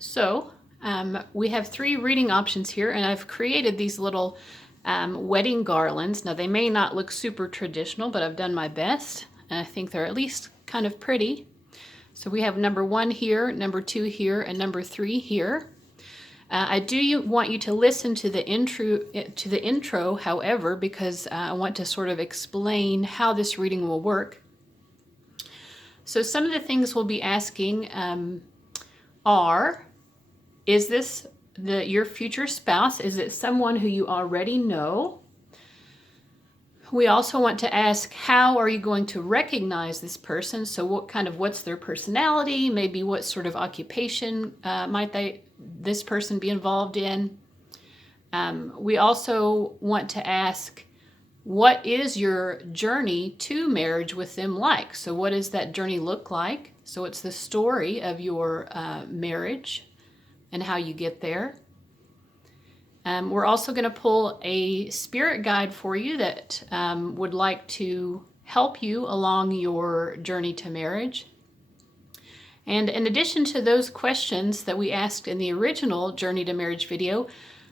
So we have 3 reading options here, and I've created these little wedding garlands. Now they may not look super traditional, but I've done my best, and I think they're at least kind of pretty. So we have number 1 here, number 2 here, and number 3 here. I do want you to listen to the intro, however, because I want to sort of explain how this reading will work. So some of the things we'll be asking are, is this your future spouse? Is it someone who you already know? We also want to ask, how are you going to recognize this person? So what's their personality? Maybe what sort of occupation might this person be involved in? We also want to ask, what is your journey to marriage with them like? So what does that journey look like? So it's the story of your marriage and how you get there. We're also going to pull a spirit guide for you that would like to help you along your journey to marriage. And in addition to those questions that we asked in the original Journey to Marriage video,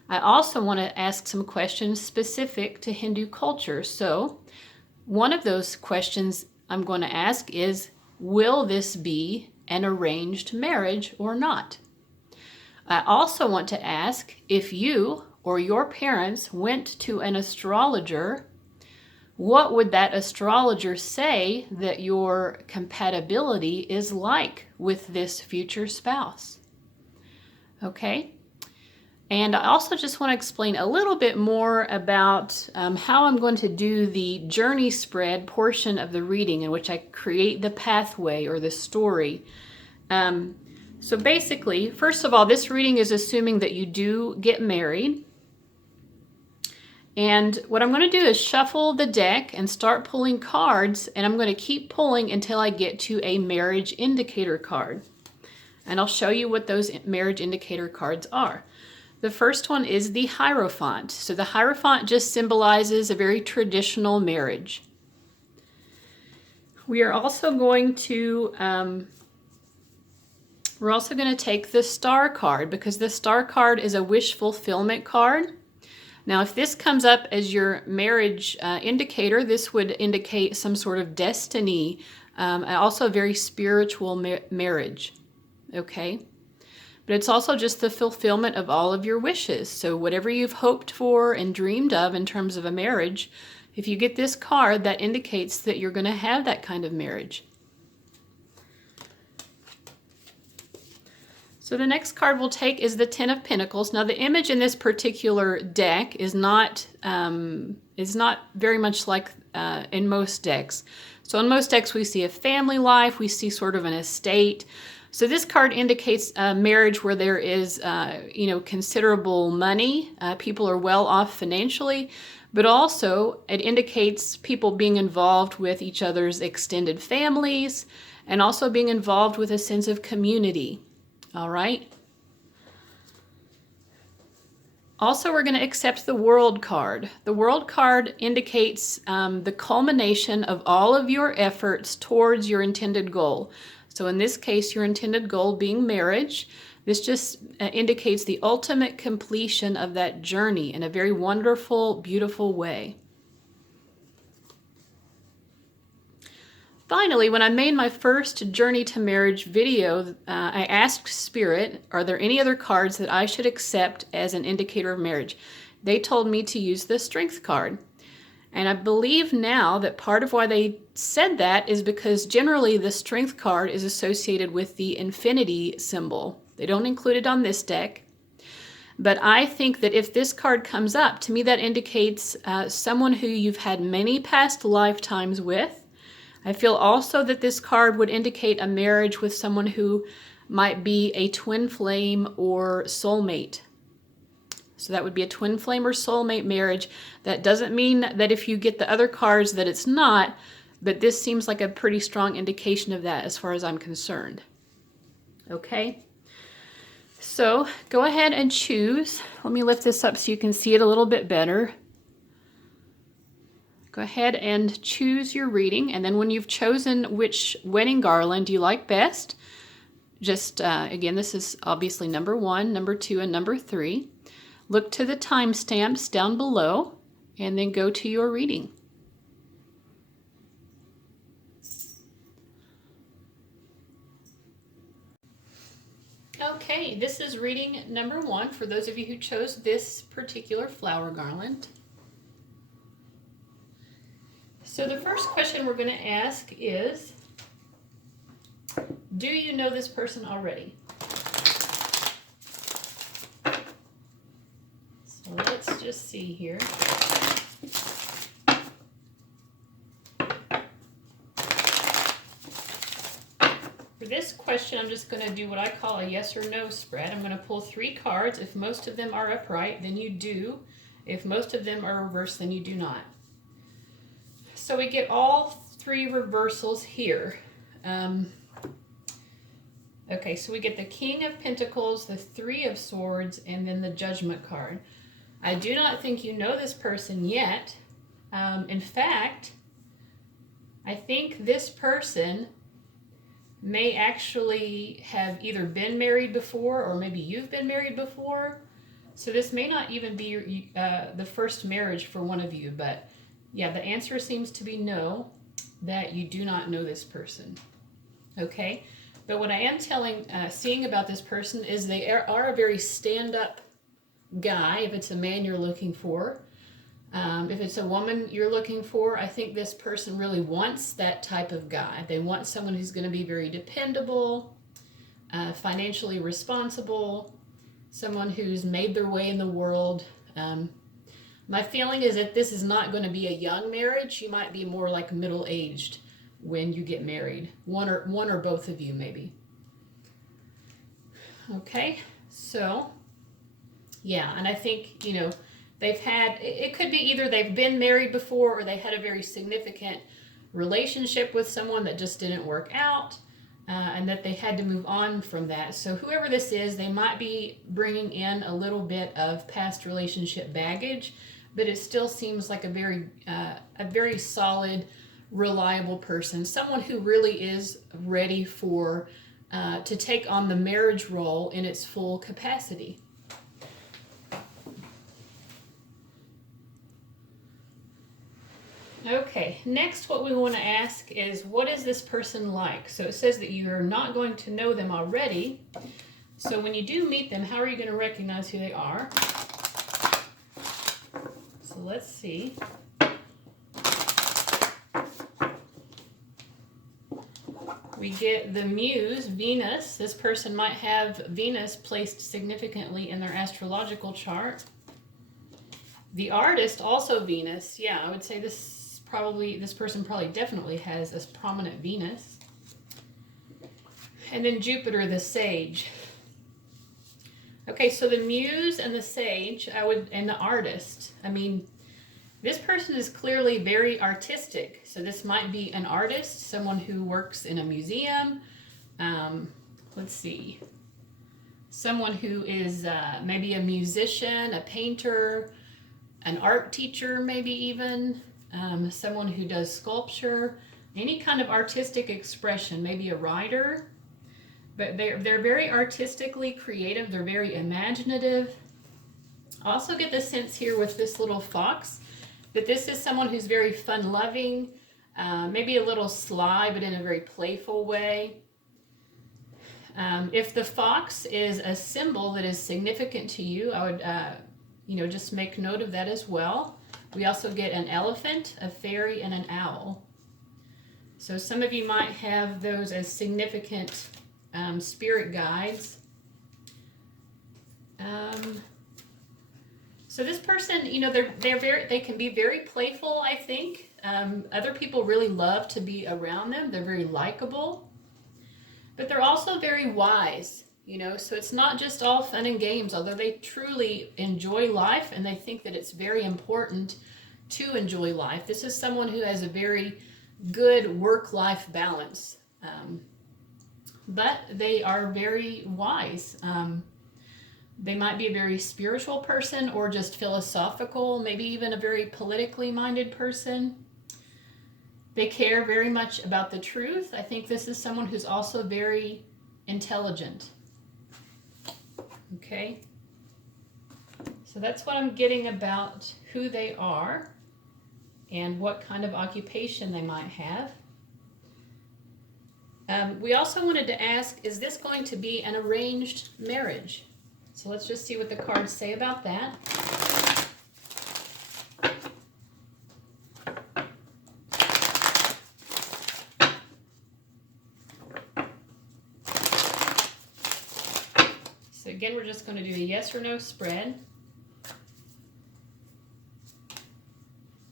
I also want to ask some questions specific to Hindu culture. So one of those questions I'm going to ask is, will this be an arranged marriage or not? I also want to ask, if you or your parents went to an astrologer, what would that astrologer say that your compatibility is like with this future spouse? Okay? And I also just want to explain a little bit more about how I'm going to do the journey spread portion of the reading, in which I create the pathway or the story. So basically, first of all, this reading is assuming that you do get married. And what I'm going to do is shuffle the deck and start pulling cards, and I'm going to keep pulling until I get to a marriage indicator card. And I'll show you what those marriage indicator cards are. The first one is the Hierophant. So the Hierophant just symbolizes a very traditional marriage. We are also going to take the Star card, because the Star card is a wish fulfillment card. Now, if this comes up as your marriage indicator, this would indicate some sort of destiny, and also a very spiritual marriage, okay? But it's also just the fulfillment of all of your wishes. So whatever you've hoped for and dreamed of in terms of a marriage, if you get this card, that indicates that you're going to have that kind of marriage. So the next card we'll take is the Ten of Pentacles. Now the image in this particular deck is not very much like in most decks. So in most decks we see a family life, we see sort of an estate. So this card indicates a marriage where there is considerable money. People are well off financially, but also it indicates people being involved with each other's extended families and also being involved with a sense of community. All right. Also, we're going to accept the World card. The World card indicates the culmination of all of your efforts towards your intended goal. So in this case, your intended goal being marriage. This just indicates the ultimate completion of that journey in a very wonderful, beautiful way. Finally, when I made my first Journey to Marriage video, I asked Spirit, are there any other cards that I should accept as an indicator of marriage? They told me to use the Strength card. And I believe now that part of why they said that is because generally the Strength card is associated with the infinity symbol. They don't include it on this deck. But I think that if this card comes up, to me that indicates someone who you've had many past lifetimes with. I feel also that this card would indicate a marriage with someone who might be a twin flame or soulmate. So that would be a twin flame or soulmate marriage. That doesn't mean that if you get the other cards that it's not, but this seems like a pretty strong indication of that as far as I'm concerned. Okay? So go ahead and choose. Let me lift this up so you can see it a little bit better. Go ahead and choose your reading, and then when you've chosen which wedding garland you like best, just, again, this is obviously number 1, number 2, and number 3. Look to the timestamps down below and then go to your reading. Okay, this is reading number 1 for those of you who chose this particular flower garland. So the first question we're going to ask is, do you know this person already? So let's just see here. For this question, I'm just going to do what I call a yes or no spread. I'm going to pull 3 cards. If most of them are upright, then you do. If most of them are reversed, then you do not. So we get all 3 reversals here. Okay, so we get the King of Pentacles, the 3 of Swords, and then the Judgment card. I do not think you know this person yet. In fact, I think this person may actually have either been married before or maybe you've been married before. So this may not even be the first marriage for one of you, but yeah, the answer seems to be no, that you do not know this person. Okay, but what I am seeing about this person is they are a very stand-up guy. If it's a man you're looking for, if it's a woman you're looking for, I think this person really wants that type of guy. They want someone who's going to be very dependable, financially responsible, someone who's made their way in the world. My feeling is that this is not going to be a young marriage. You might be more like middle-aged when you get married. One or both of you, maybe. Okay, so yeah, and I think, you know, it could be either they've been married before or they had a very significant relationship with someone that just didn't work out, and that they had to move on from that. So whoever this is, they might be bringing in a little bit of past relationship baggage, but it still seems like a very solid, reliable person, someone who really is ready to take on the marriage role in its full capacity. Okay, next what we want to ask is, what is this person like? So it says that you're not going to know them already. So when you do meet them, how are you going to recognize who they are? So let's see. We get the Muse, Venus. This person might have Venus placed significantly in their astrological chart. The Artist, also Venus. Yeah, I would say this person probably definitely has a prominent Venus. And then Jupiter, the Sage. Okay, so the Muse and the Sage, and the Artist. I mean, this person is clearly very artistic. So this might be an artist, someone who works in a museum. Let's see. Someone who is maybe a musician, a painter, an art teacher, maybe even. Someone who does sculpture, any kind of artistic expression, maybe a writer. But they're very artistically creative. They're very imaginative. I also get the sense here with this little fox that this is someone who's very fun-loving, maybe a little sly, but in a very playful way. If the fox is a symbol that is significant to you, I would, just make note of that as well. We also get an elephant, a fairy, and an owl. So some of you might have those as significant spirit guides. So this person, they can be very playful, I think. Other people really love to be around them. They're very likable. But they're also very wise, so it's not just all fun and games, although they truly enjoy life and they think that it's very important to enjoy life. This is someone who has a very good work-life balance. But they are very wise. They might be a very spiritual person or just philosophical, maybe even a very politically minded person. They care very much about the truth. I think this is someone who's also very intelligent. Okay? So that's what I'm getting about who they are and what kind of occupation they might have. We also wanted to ask, is this going to be an arranged marriage? So let's just see what the cards say about that. So again, we're just going to do a yes or no spread.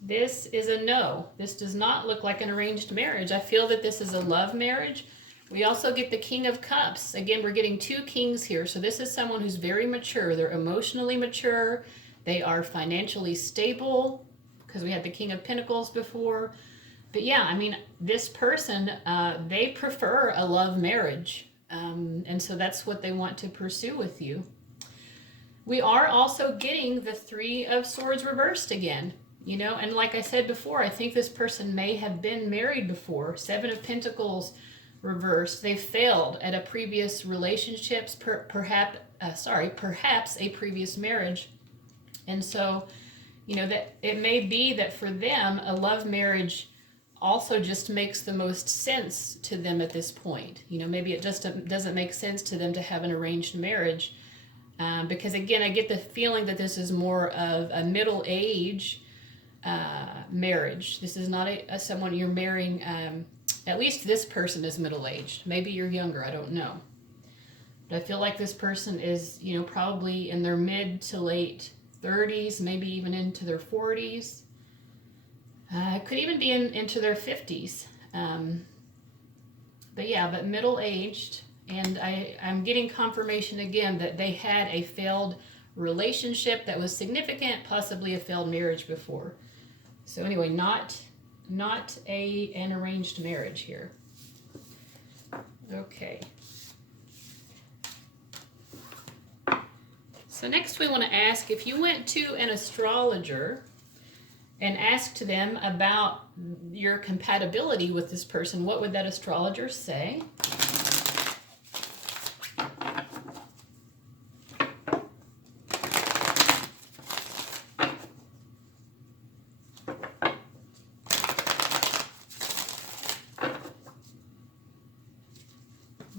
This is a no. This does not look like an arranged marriage. I feel that this is a love marriage. We also get the King of Cups. Again, we're getting two kings here. So this is someone who's very mature. They're emotionally mature. They are financially stable because we had the King of Pentacles before. But yeah, I mean, this person, they prefer a love marriage. And so that's what they want to pursue with you. We are also getting the Three of Swords reversed again. You know, and like I said before, I think this person may have been married before. Seven of Pentacles reversed. They failed at a previous relationships, perhaps a previous marriage. And so, you know, that it may be that for them, a love marriage also just makes the most sense to them at this point. You know, maybe it just doesn't make sense to them to have an arranged marriage. Because again, I get the feeling that this is more of a middle age marriage. This is not someone you're marrying. At least this person is middle-aged. Maybe you're younger, I don't know. But I feel like this person is, you know, probably in their mid to late 30s, maybe even into their 40s. Could even be into their 50s. But yeah, but middle-aged. And I'm getting confirmation again that they had a failed relationship that was significant, possibly a failed marriage before. So anyway, not an arranged marriage here. Okay. So next we want to ask, if you went to an astrologer and asked them about your compatibility with this person, what would that astrologer say?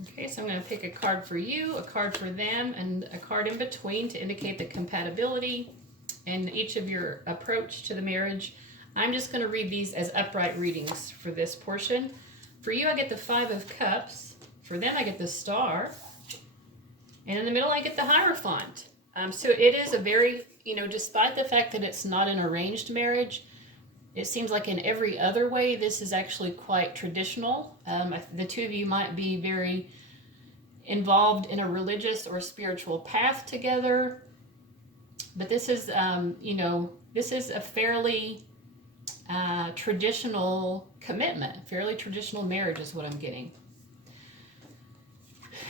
Okay, so I'm going to pick a card for you, a card for them, and a card in between to indicate the compatibility and each of your approach to the marriage. I'm just going to read these as upright readings for this portion. For you, I get the Five of Cups. For them, I get the Star. And in the middle, I get the Hierophant. So it is a very, you know, despite the fact that it's not an arranged marriage, it seems like in every other way, this is actually quite traditional. The two of you might be very involved in a religious or spiritual path together. But this is, you know, this is a fairly traditional commitment, fairly traditional marriage is what I'm getting.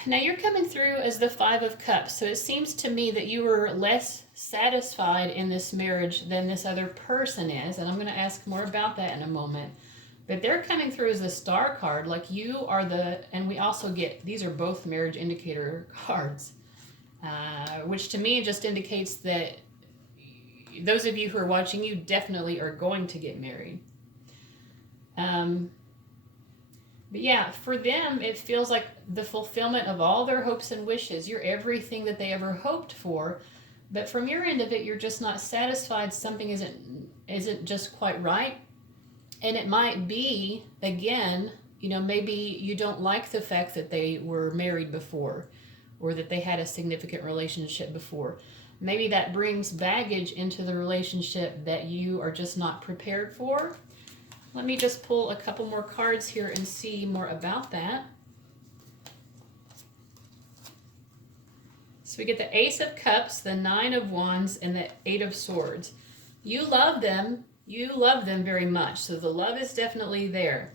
Now you're coming through as the Five of Cups, so it seems to me that you were less satisfied in this marriage than this other person is, and I'm going to ask more about that in a moment. But they're coming through as the Star card, like you are the, and we also get, these are both marriage indicator cards, which to me just indicates that those of you who are watching, you definitely are going to get married. But yeah, for them, it feels like the fulfillment of all their hopes and wishes. You're everything that they ever hoped for. But from your end of it, you're just not satisfied. Something isn't just quite right. And it might be, again, you know, maybe you don't like the fact that they were married before or that they had a significant relationship before. Maybe that brings baggage into the relationship that you are just not prepared for. Let me just pull a couple more cards here and see more about that. So we get the Ace of Cups, the Nine of Wands, and the Eight of Swords. You love them. You love them very much. So the love is definitely there.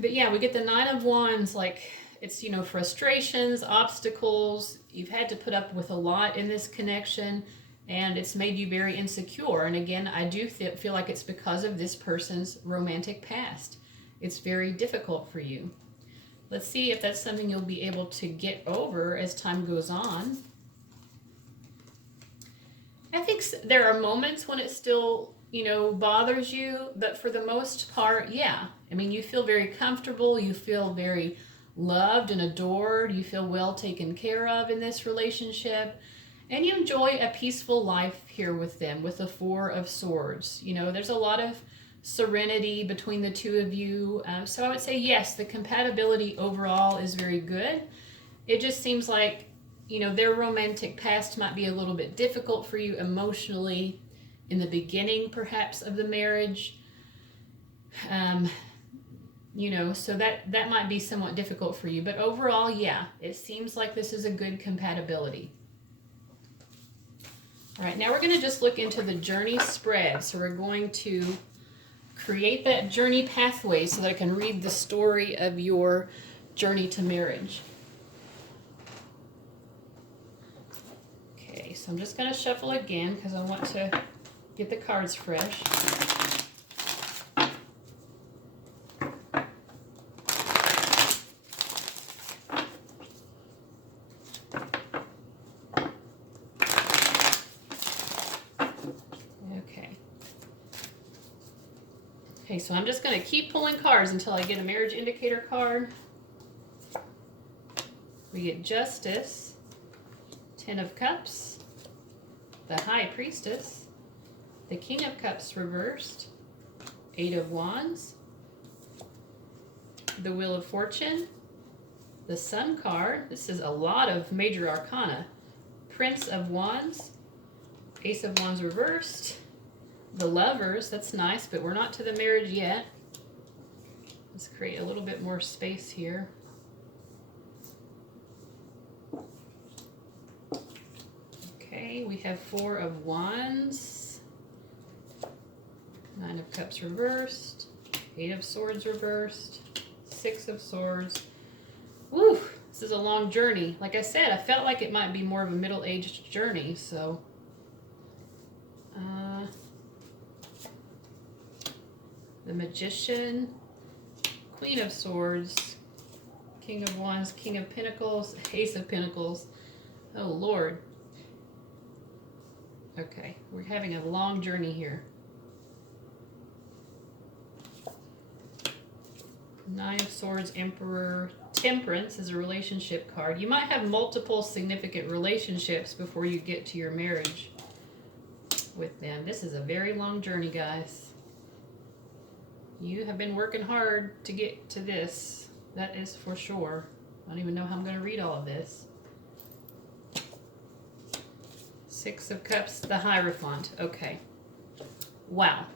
But yeah, we get the Nine of Wands, like it's, you know, frustrations, obstacles. You've had to put up with a lot in this connection, and it's made you very insecure. And again, I do feel like it's because of this person's romantic past. It's very difficult for you. Let's see if that's something you'll be able to get over as time goes on. I think there are moments when it still, bothers you, but for the most part, yeah. I mean, you feel very comfortable, you feel very loved and adored, you feel well taken care of in this relationship, and you enjoy a peaceful life here with them with the Four of Swords. There's a lot of serenity between the two of you. So I would say, yes, the compatibility overall is very good. It just seems like, their romantic past might be a little bit difficult for you emotionally in the beginning, perhaps, of the marriage. So that might be somewhat difficult for you. But overall, yeah, it seems like this is a good compatibility. All right, now we're going to just look into the journey spread. So we're going to create that journey pathway so that I can read the story of your journey to marriage. Okay, so I'm just going to shuffle again because I want to get the cards fresh. Okay, so I'm just going to keep pulling cards until I get a marriage indicator card. We get Justice, Ten of Cups, the High Priestess, the King of Cups reversed, Eight of Wands, the Wheel of Fortune, the Sun card. This is a lot of major arcana. Prince of Wands, Ace of Wands reversed, the Lovers. That's nice, but we're not to the marriage yet. Let's create a little bit more space here. Okay, we have Four of Wands, Nine of Cups reversed, Eight of Swords reversed, Six of Swords. Woo, this is a long journey. Like I said, I felt like it might be more of a middle-aged journey, so the Magician, Queen of Swords, King of Wands, King of Pentacles, Ace of Pentacles. Oh, Lord. Okay, we're having a long journey here. Nine of Swords, Emperor. Temperance is a relationship card. You might have multiple significant relationships before you get to your marriage with them. This is a very long journey, guys. You have been working hard to get to this. That is for sure. I don't even know how I'm going to read all of this. Six of Cups, the Hierophant. Okay. Wow.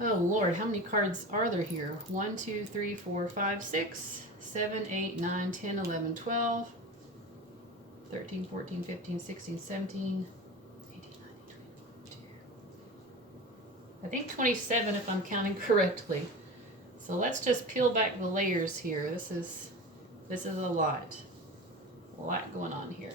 Oh, Lord, how many cards are there here? 1, 2, 3, 4, 5, 6, 7, 8, 9, 10, 11, 12, 13, 14, 15, 16, 17, 18, 19, 20, 22. I think 27 if I'm counting correctly. So let's just peel back the layers here. This is a lot going on here.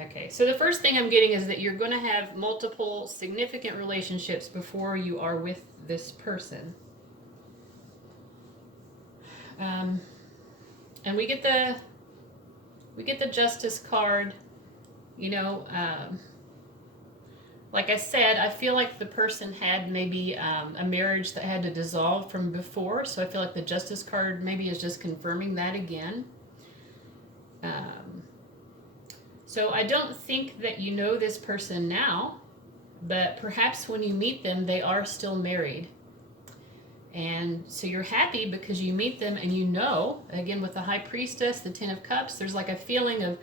Okay, so the first thing I'm getting is that you're going to have multiple significant relationships before you are with this person. And we get the Justice card. Like I said, I feel like the person had maybe a marriage that had to dissolve from before, so I feel like the Justice card maybe is just confirming that again. So I don't think that you know this person now, but perhaps when you meet them, they are still married. And so you're happy because you meet them and again, with the High Priestess, the Ten of Cups, there's like a feeling of,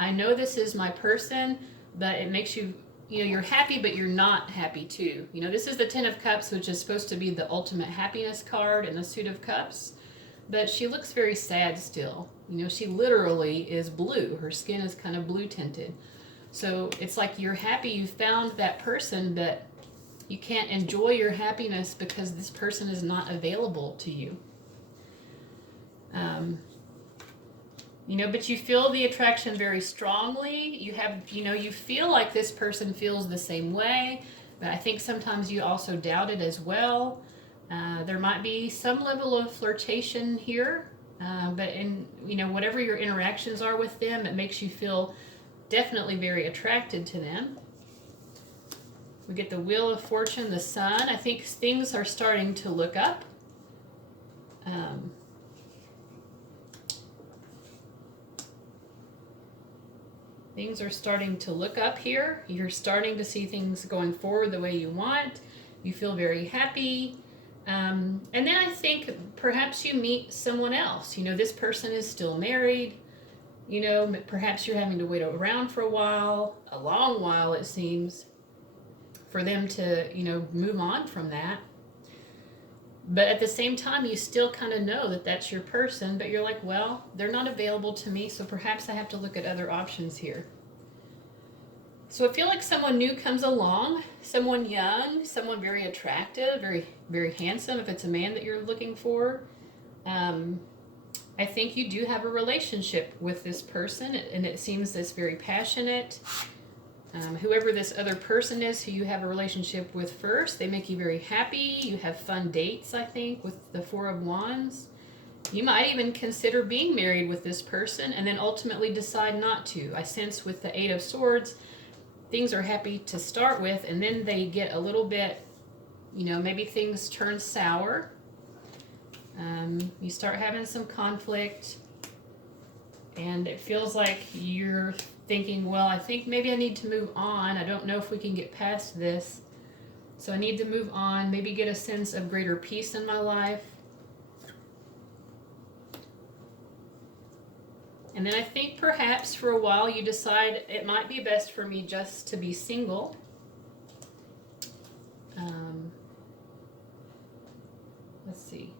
I know this is my person, but it makes you, you're happy, but you're not happy too. This is the Ten of Cups, which is supposed to be the ultimate happiness card in the Suit of Cups, but she looks very sad still. She literally is blue. Her skin is kind of blue tinted. So it's like you're happy you found that person, but you can't enjoy your happiness because this person is not available to you. But you feel the attraction very strongly. You feel like this person feels the same way, but I think sometimes you also doubt it as well. There might be some level of flirtation here, but in whatever your interactions are with them, it makes you feel definitely very attracted to them. We get the Wheel of Fortune, the Sun. I think things are starting to look up. Things are starting to look up here. You're starting to see things going forward the way you want. You feel very happy. And then I think perhaps you meet someone else. This person is still married. Perhaps you're having to wait around for a while, a long while it seems, for them to, move on from that. But at the same time, you still kind of know that that's your person, but you're like, well, they're not available to me, so perhaps I have to look at other options here. So I feel like someone new comes along, someone young, someone very attractive, very, very handsome, if it's a man that you're looking for. I think you do have a relationship with this person, and it seems that's very passionate. Whoever this other person is who you have a relationship with first, they make you very happy. You have fun dates, I think, with the Four of Wands. You might even consider being married with this person and then ultimately decide not to. I sense with the Eight of Swords, things are happy to start with, and then they get a little bit, maybe things turn sour. You start having some conflict, and it feels like you're thinking, well, I think maybe I need to move on. I don't know if we can get past this. So I need to move on, maybe get a sense of greater peace in my life. And then I think perhaps for a while you decide it might be best for me just to be single. Let's see.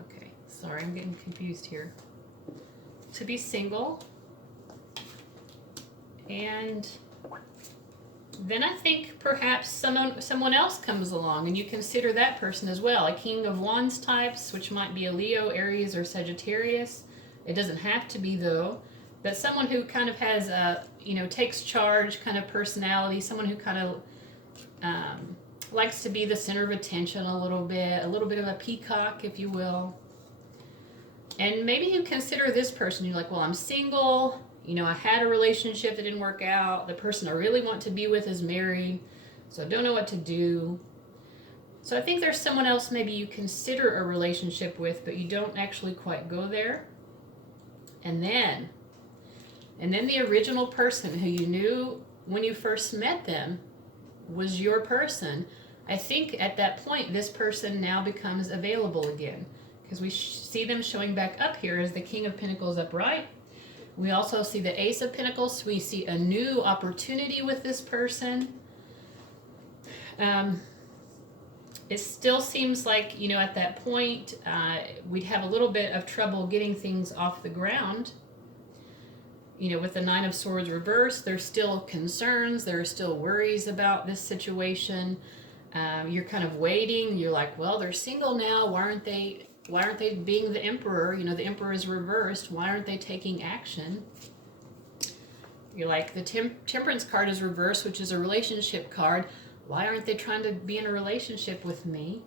Okay, sorry, I'm getting confused here. To be single. And then I think perhaps someone else comes along and you consider that person as well. A King of Wands types, which might be a Leo, Aries, or Sagittarius. It doesn't have to be though. But someone who kind of has a, takes charge kind of personality. Someone who kind of likes to be the center of attention a little bit of a peacock, if you will. And maybe you consider this person, you're like, well, I'm single. I had a relationship that didn't work out. The person I really want to be with is married, so I don't know what to do. So I think there's someone else maybe you consider a relationship with, but you don't actually quite go there. And then the original person who you knew when you first met them was your person. I think at that point, this person now becomes available again, because we see them showing back up here as the King of Pentacles upright. We also see the Ace of Pentacles. So we see a new opportunity with this person. It still seems like, at that point, we'd have a little bit of trouble getting things off the ground. With the Nine of Swords reversed, there's still concerns. There are still worries about this situation. You're kind of waiting. You're like, well, they're single now. Why aren't they being the Emperor? The Emperor is reversed. Why aren't they taking action? You're like, the Temperance card is reversed, which is a relationship card. Why aren't they trying to be in a relationship with me?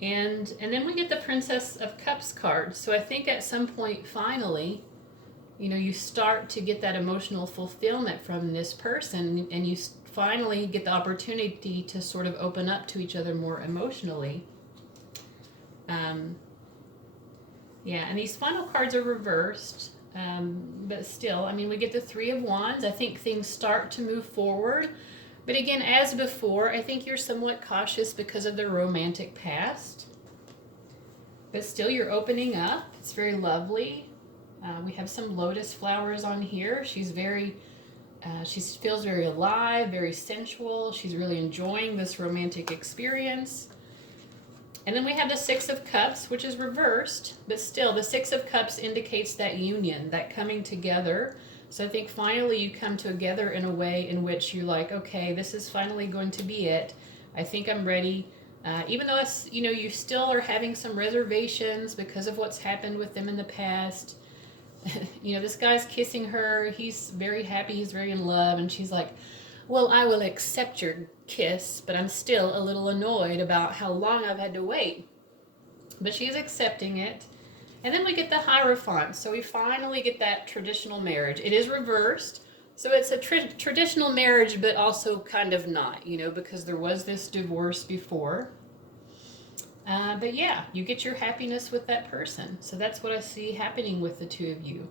And then we get the Princess of Cups card. So I think at some point, finally, you start to get that emotional fulfillment from this person, and you finally get the opportunity to sort of open up to each other more emotionally. And these final cards are reversed, but still, we get the Three of Wands. I think things start to move forward, but again, as before, I think you're somewhat cautious because of the romantic past, but still you're opening up. It's very lovely. We have some lotus flowers on here. She feels very alive, very sensual. She's really enjoying this romantic experience. And then we have the Six of Cups, which is reversed, but still the Six of Cups indicates that union, that coming together. So I think finally you come together in a way in which you're like, okay, this is finally going to be it. I think I'm ready. Even though you still are having some reservations because of what's happened with them in the past. you know, this guy's kissing her. He's very happy. He's very in love. And she's like, well, I will accept your kiss, but I'm still a little annoyed about how long I've had to wait. But she's accepting it. And then we get the Hierophant. So we finally get that traditional marriage. It is reversed. So it's a traditional marriage, but also kind of not, you know, because there was this divorce before. But yeah, you get your happiness with that person. So that's what I see happening with the two of you.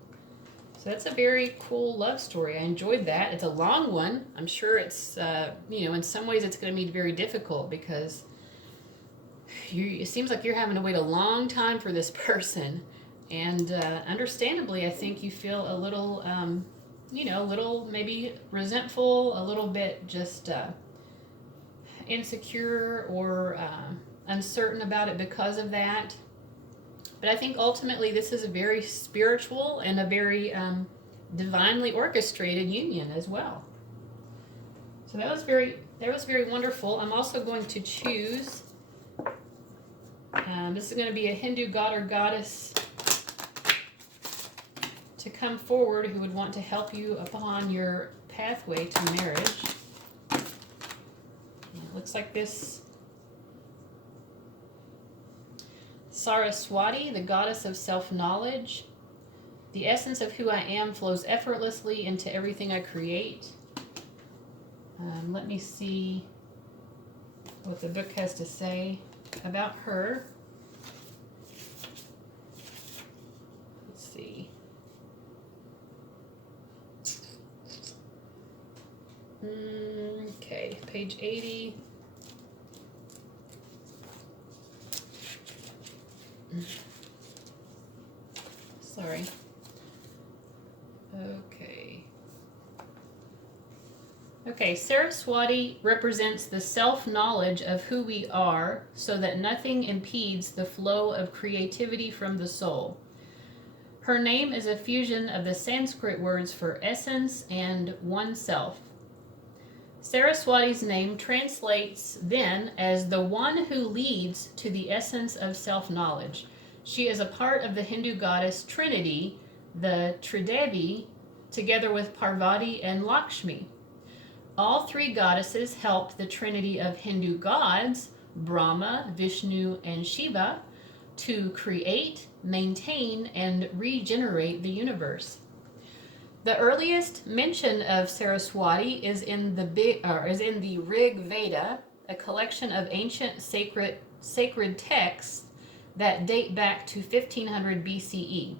So that's a very cool love story. I enjoyed that. It's a long one. I'm sure it's, you know, in some ways it's going to be very difficult because it seems like you're having to wait a long time for this person. And understandably, I think you feel a little, you know, a little maybe resentful, a little bit just insecure or uncertain about it because of that. But I think ultimately this is a very spiritual and a very divinely orchestrated union as well. So that was very wonderful. I'm also going to choose. This is going to be a Hindu god or goddess to come forward who would want to help you upon your pathway to marriage. It looks like this. Saraswati, the goddess of self-knowledge. The essence of who I am flows effortlessly into everything I create. Let me see what the book has to say about her. Let's see. Okay, page 80. Sorry. Okay, Saraswati represents the self-knowledge of who we are so that nothing impedes the flow of creativity from the soul. Her name is a fusion of the Sanskrit words for essence and oneself. Saraswati's name translates then as the one who leads to the essence of self-knowledge. She is a part of the Hindu goddess Trinity, the Tridevi, together with Parvati and Lakshmi. All three goddesses help the trinity of Hindu gods, Brahma, Vishnu, and Shiva, to create, maintain, and regenerate the universe. The earliest mention of Saraswati is in the Rig Veda, a collection of ancient sacred texts that date back to 1500 BCE.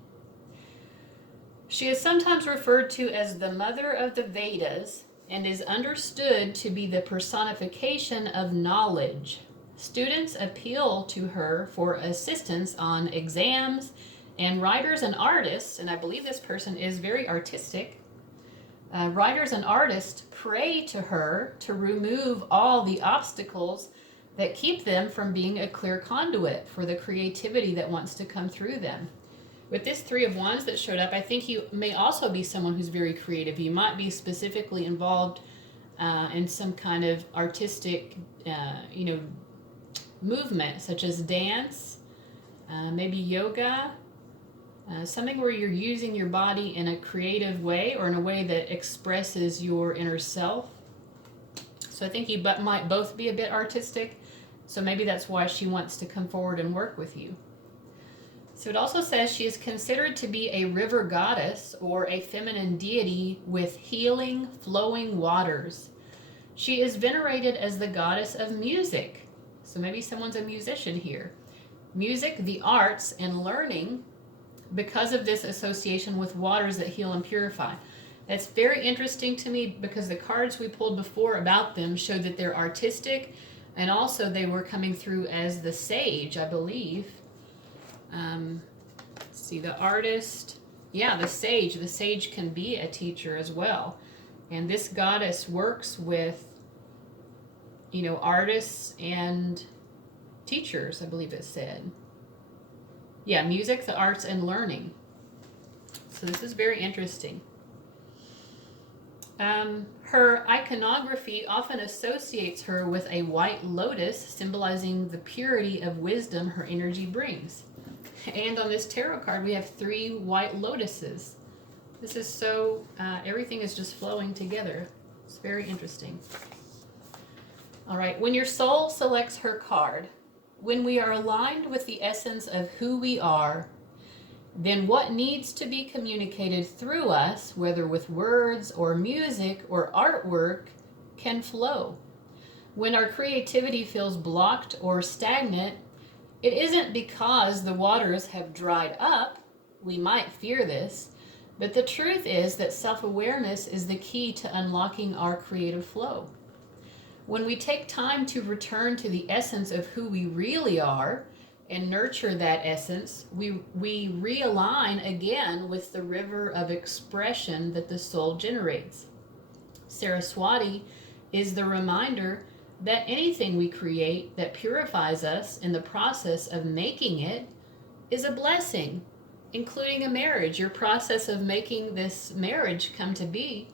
She is sometimes referred to as the mother of the Vedas and is understood to be the personification of knowledge. Students appeal to her for assistance on exams, and writers and artists, and I believe this person is very artistic, writers and artists pray to her to remove all the obstacles that keep them from being a clear conduit for the creativity that wants to come through them. With this Three of Wands that showed up, I think you may also be someone who's very creative. You might be specifically involved in some kind of artistic, movement, such as dance, maybe yoga, something where you're using your body in a creative way or in a way that expresses your inner self. So I think you might both be a bit artistic. So maybe that's why she wants to come forward and work with you. So it also says she is considered to be a river goddess or a feminine deity with healing, flowing waters. She is venerated as the goddess of music. So maybe someone's a musician here. Music, the arts, and learning because of this association with waters that heal and purify. That's very interesting to me because the cards we pulled before about them showed that they're artistic and also they were coming through as the sage, I believe. See, the artist, the sage. The sage can be a teacher as well. And this goddess works with, artists and teachers, I believe it said. Yeah, music, the arts, and learning. So this is very interesting. Her iconography often associates her with a white lotus, symbolizing the purity of wisdom her energy brings. And on this tarot card, we have 3 white lotuses. This is so, everything is just flowing together. It's very interesting. All right, when your soul selects her card, when we are aligned with the essence of who we are, then what needs to be communicated through us, whether with words or music or artwork, can flow. When our creativity feels blocked or stagnant, it isn't because the waters have dried up. We might fear this, but the truth is that self-awareness is the key to unlocking our creative flow. When we take time to return to the essence of who we really are and nurture that essence, we realign again with the river of expression that the soul generates. Saraswati is the reminder that anything we create that purifies us in the process of making it is a blessing, including a marriage. Your process of making this marriage come to be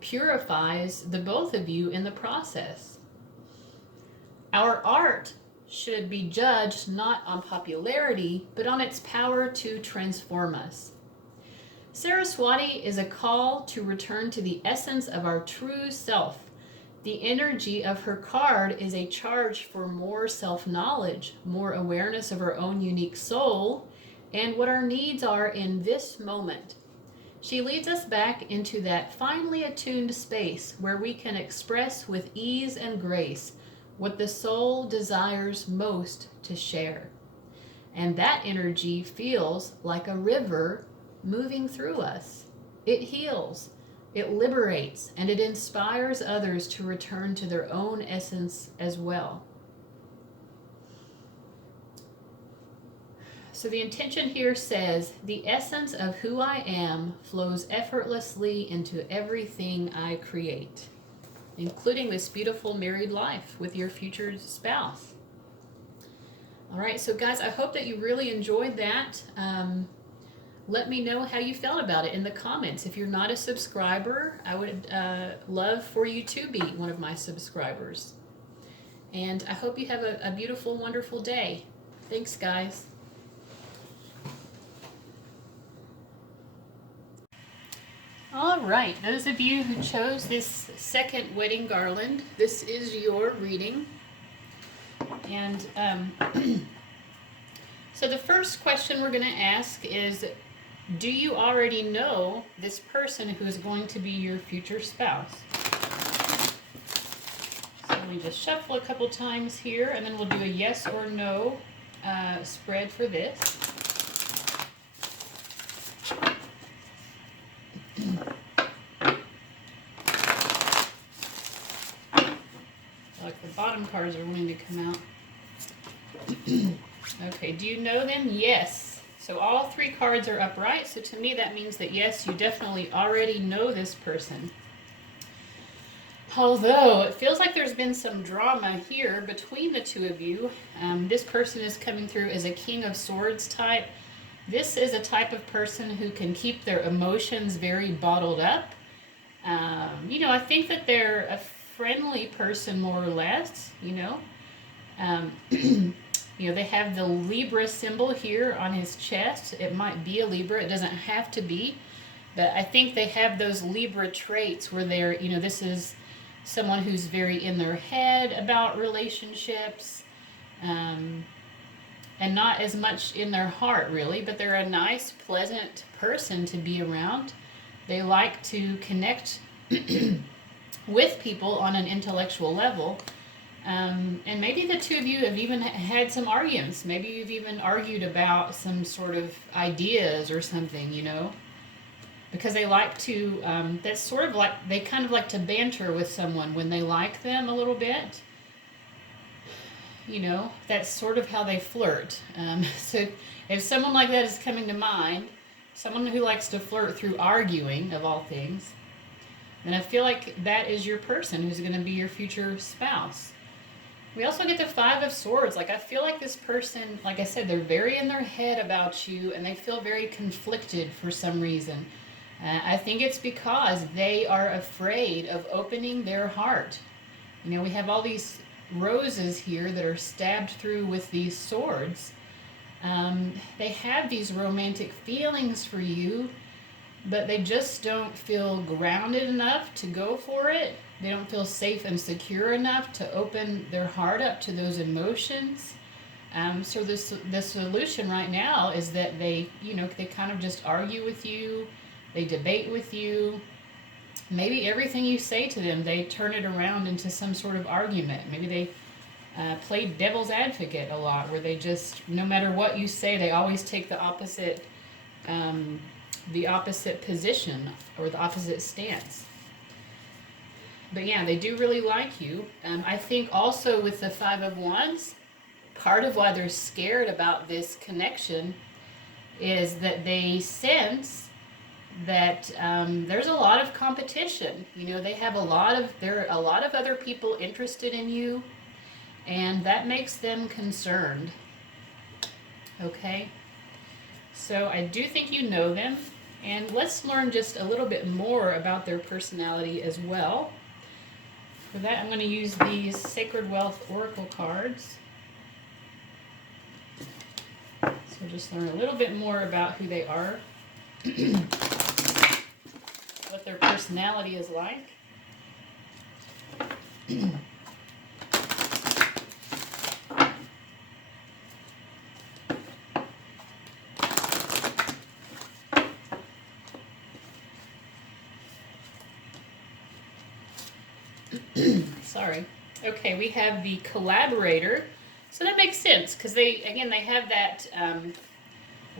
purifies the both of you in the process. Our art should be judged not on popularity, but on its power to transform us. Saraswati is a call to return to the essence of our true self. The energy of her card is a charge for more self-knowledge, more awareness of our own unique soul, and what our needs are in this moment. She leads us back into that finely attuned space where we can express with ease and grace what the soul desires most to share. And that energy feels like a river moving through us. It heals, it liberates, and it inspires others to return to their own essence as well. So the intention here says, the essence of who I am flows effortlessly into everything I create, including this beautiful married life with your future spouse. All right, so guys, I hope that you really enjoyed that. Let me know how you felt about it in the comments. If you're not a subscriber, I would love for you to be one of my subscribers. And I hope you have a beautiful, wonderful day. Thanks, guys. All right, those of you who chose this second wedding garland, this is your reading. And so the first question we're going to ask is, do you already know this person who is going to be your future spouse? So let me just shuffle a couple times here, and then we'll do a yes or no spread for this. Like the bottom cards are wanting to come out. Okay, do you know them? Yes. So all 3 cards are upright, so to me that means that yes, you definitely already know this person. Although it feels like there's been some drama here between the two of you. This person is coming through as a King of Swords type. This is a type of person who can keep their emotions very bottled up. I think that they're a friendly person, more or less, they have the Libra symbol here on his chest. It might be a Libra. It doesn't have to be. But I think they have those Libra traits where they're, this is someone who's very in their head about relationships, and not as much in their heart, really. But they're a nice, pleasant person to be around. They like to connect with people on an intellectual level. And maybe the two of you have even had some arguments. Maybe you've even argued about some sort of ideas or something, because they like to, that's sort of like, they kind of like to banter with someone when they like them a little bit. That's sort of how they flirt. So if someone like that is coming to mind, someone who likes to flirt through arguing, of all things, then I feel like that is your person who's going to be your future spouse. We also get the 5 of Swords. I feel like this person, like I said, they're very in their head about you, and they feel very conflicted for some reason. I think it's because they are afraid of opening their heart. We have all these roses here that are stabbed through with these swords. They have these romantic feelings for you, but they just don't feel grounded enough to go for it. They don't feel safe and secure enough to open their heart up to those emotions. So the solution right now is that they kind of just argue with you, they debate with you. Maybe everything you say to them, they turn it around into some sort of argument. Maybe they play devil's advocate a lot, where they just, no matter what you say, they always take the opposite position or the opposite stance. But yeah, they do really like you. I think also with the Five of Wands, part of why they're scared about this connection is that they sense that there's a lot of competition. They have there are a lot of other people interested in you, and that makes them concerned. Okay, so I do think you know them, and let's learn just a little bit more about their personality as well. For that, I'm going to use these Sacred Wealth Oracle cards. So just learn a little bit more about who they are, what their personality is like. Sorry. Okay, we have the Collaborator. So that makes sense, because they have that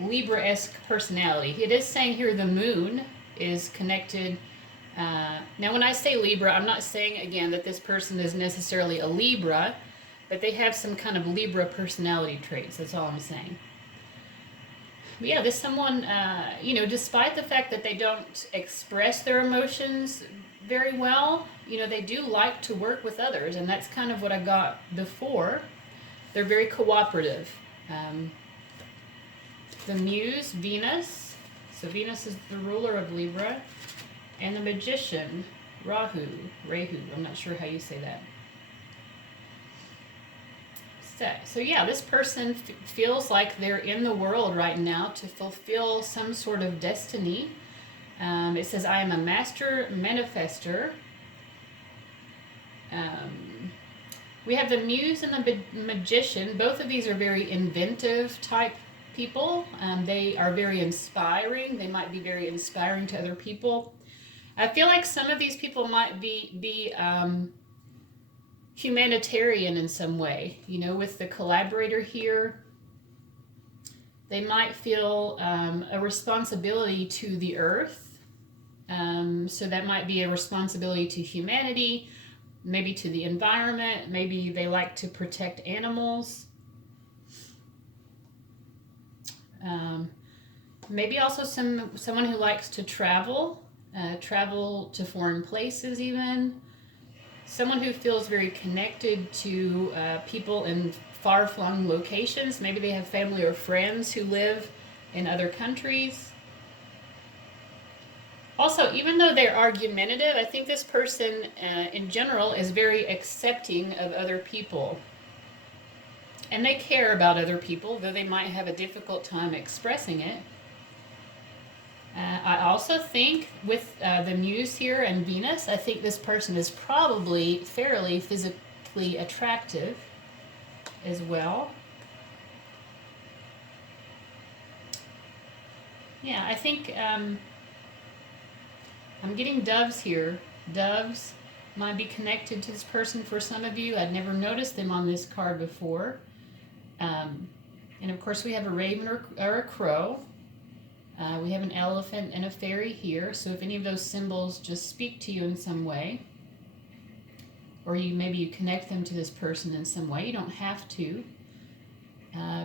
Libra-esque personality. It is saying here the moon is connected. Now when I say Libra, I'm not saying, again, that this person is necessarily a Libra, but they have some kind of Libra personality traits. That's all I'm saying. But yeah, this someone, despite the fact that they don't express their emotions very well, they do like to work with others, and that's kind of what I got before. They're very cooperative. The Muse, Venus. So Venus is the ruler of Libra. And the Magician, Rahu. I'm not sure how you say that. So yeah, this person feels like they're in the world right now to fulfill some sort of destiny. It says, I am a master manifester. We have the Muse and the Magician. Both of these are very inventive type people. They are very inspiring. They might be very inspiring to other people. I feel like some of these people might be humanitarian in some way. With the Collaborator here, they might feel a responsibility to the earth. So that might be a responsibility to humanity, maybe to the environment. Maybe they like to protect animals. Maybe also someone who likes to travel to foreign places even. Someone who feels very connected to people in far-flung locations. Maybe they have family or friends who live in other countries. Also, even though they're argumentative, I think this person in general is very accepting of other people. And they care about other people, though they might have a difficult time expressing it. I also think with the Muse here and Venus, I think this person is probably fairly physically attractive as well. Yeah, I think I'm getting doves here. Doves might be connected to this person for some of you. I'd never noticed them on this card before. And of course we have a raven or a crow. We have an elephant and a fairy here. So if any of those symbols just speak to you in some way, or maybe you connect them to this person in some way, you don't have to.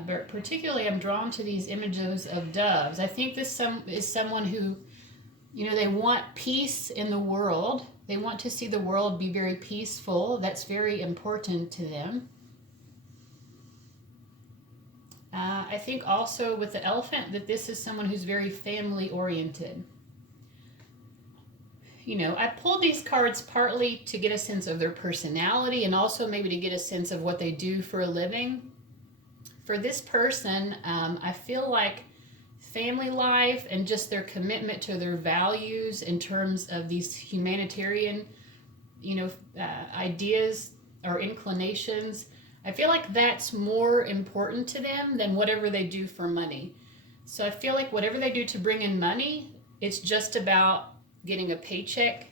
But particularly I'm drawn to these images of doves. I think this is someone who, they want peace in the world. They want to see the world be very peaceful. That's very important to them. I think also with the elephant that this is someone who's very family oriented. I pulled these cards partly to get a sense of their personality and also maybe to get a sense of what they do for a living. For this person, I feel like family life and just their commitment to their values in terms of these humanitarian, ideas or inclinations, I feel like that's more important to them than whatever they do for money. So I feel like whatever they do to bring in money, it's just about getting a paycheck,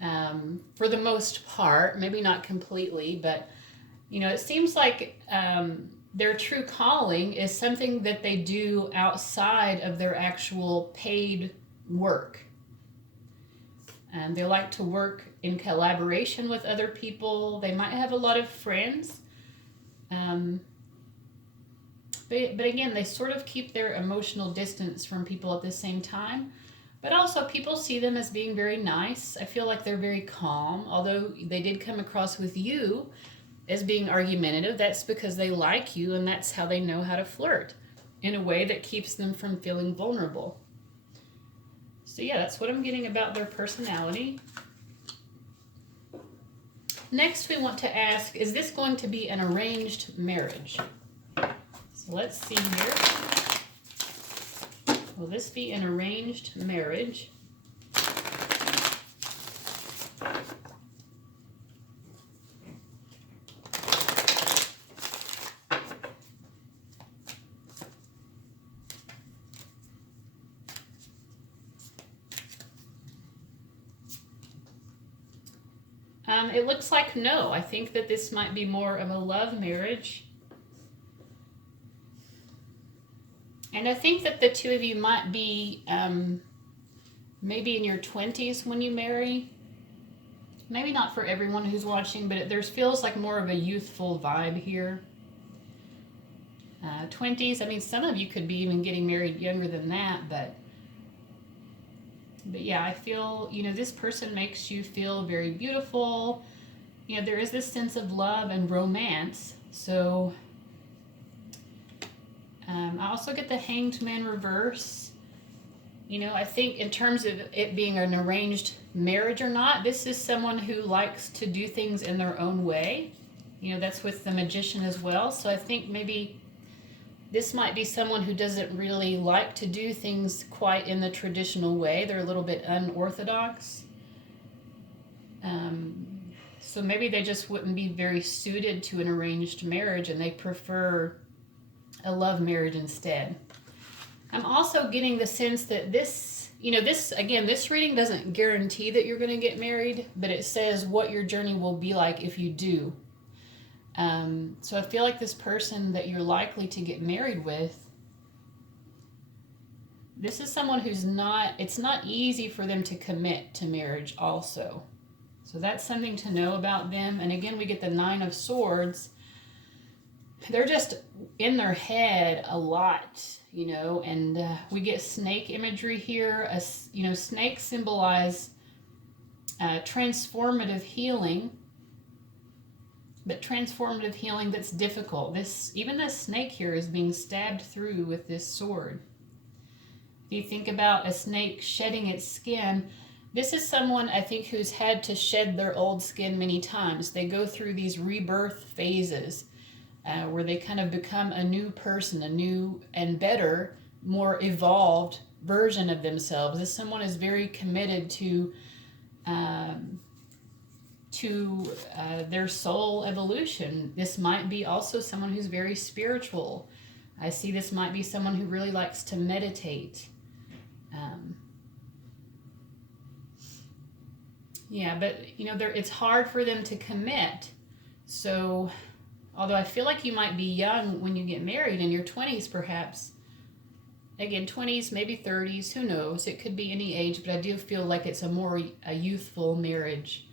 for the most part, maybe not completely, but it seems like their true calling is something that they do outside of their actual paid work. And they like to work in collaboration with other people. They might have a lot of friends. But again, they sort of keep their emotional distance from people at the same time. But also, people see them as being very nice. I feel like they're very calm. Although they did come across with you as being argumentative, that's because they like you and that's how they know how to flirt in a way that keeps them from feeling vulnerable. So yeah, that's what I'm getting about their personality. Next, we want to ask, is this going to be an arranged marriage? So let's see here. Will this be an arranged marriage? It looks like no. I think that this might be more of a love marriage. And I think that the two of you might be maybe in your 20s when you marry. Maybe not for everyone who's watching, but there feels like more of a youthful vibe here. 20s, I mean, some of you could be even getting married younger than that, but yeah, I feel, this person makes you feel very beautiful. There is this sense of love and romance. So I also get the Hanged Man reverse. I think in terms of it being an arranged marriage or not, this is someone who likes to do things in their own way. That's with the Magician as well. So I think maybe this might be someone who doesn't really like to do things quite in the traditional way. They're a little bit unorthodox. So maybe they just wouldn't be very suited to an arranged marriage and they prefer a love marriage instead. I'm also getting the sense that this reading doesn't guarantee that you're going to get married, but it says what your journey will be like if you do. So I feel like this person that you're likely to get married with, this is someone it's not easy for them to commit to marriage also. So that's something to know about them. And again, we get the Nine of Swords. They're just in their head a lot, and we get snake imagery here. Snakes symbolize transformative healing. But transformative healing that's difficult. Even this snake here is being stabbed through with this sword. If you think about a snake shedding its skin, this is someone, I think, who's had to shed their old skin many times. They go through these rebirth phases where they kind of become a new person, a new and better, more evolved version of themselves. This someone is very committed to their soul evolution. This might be also someone who's very spiritual. I see this might be someone who really likes to meditate. But it's hard for them to commit. So, although I feel like you might be young when you get married, in your 20s perhaps. Again, 20s, maybe 30s, who knows? It could be any age, but I do feel like it's a youthful marriage.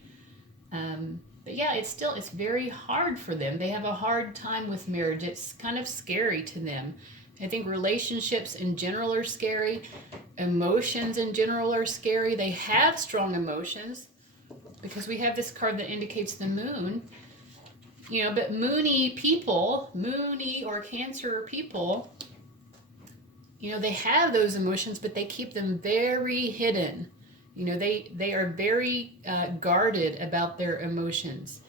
But yeah, it's very hard for them. They have a hard time with marriage. It's kind of scary to them. I think relationships in general are scary. Emotions in general are scary. They have strong emotions because we have this card that indicates the moon. But moony or Cancer people, they have those emotions, but they keep them very hidden. They are very guarded about their emotions.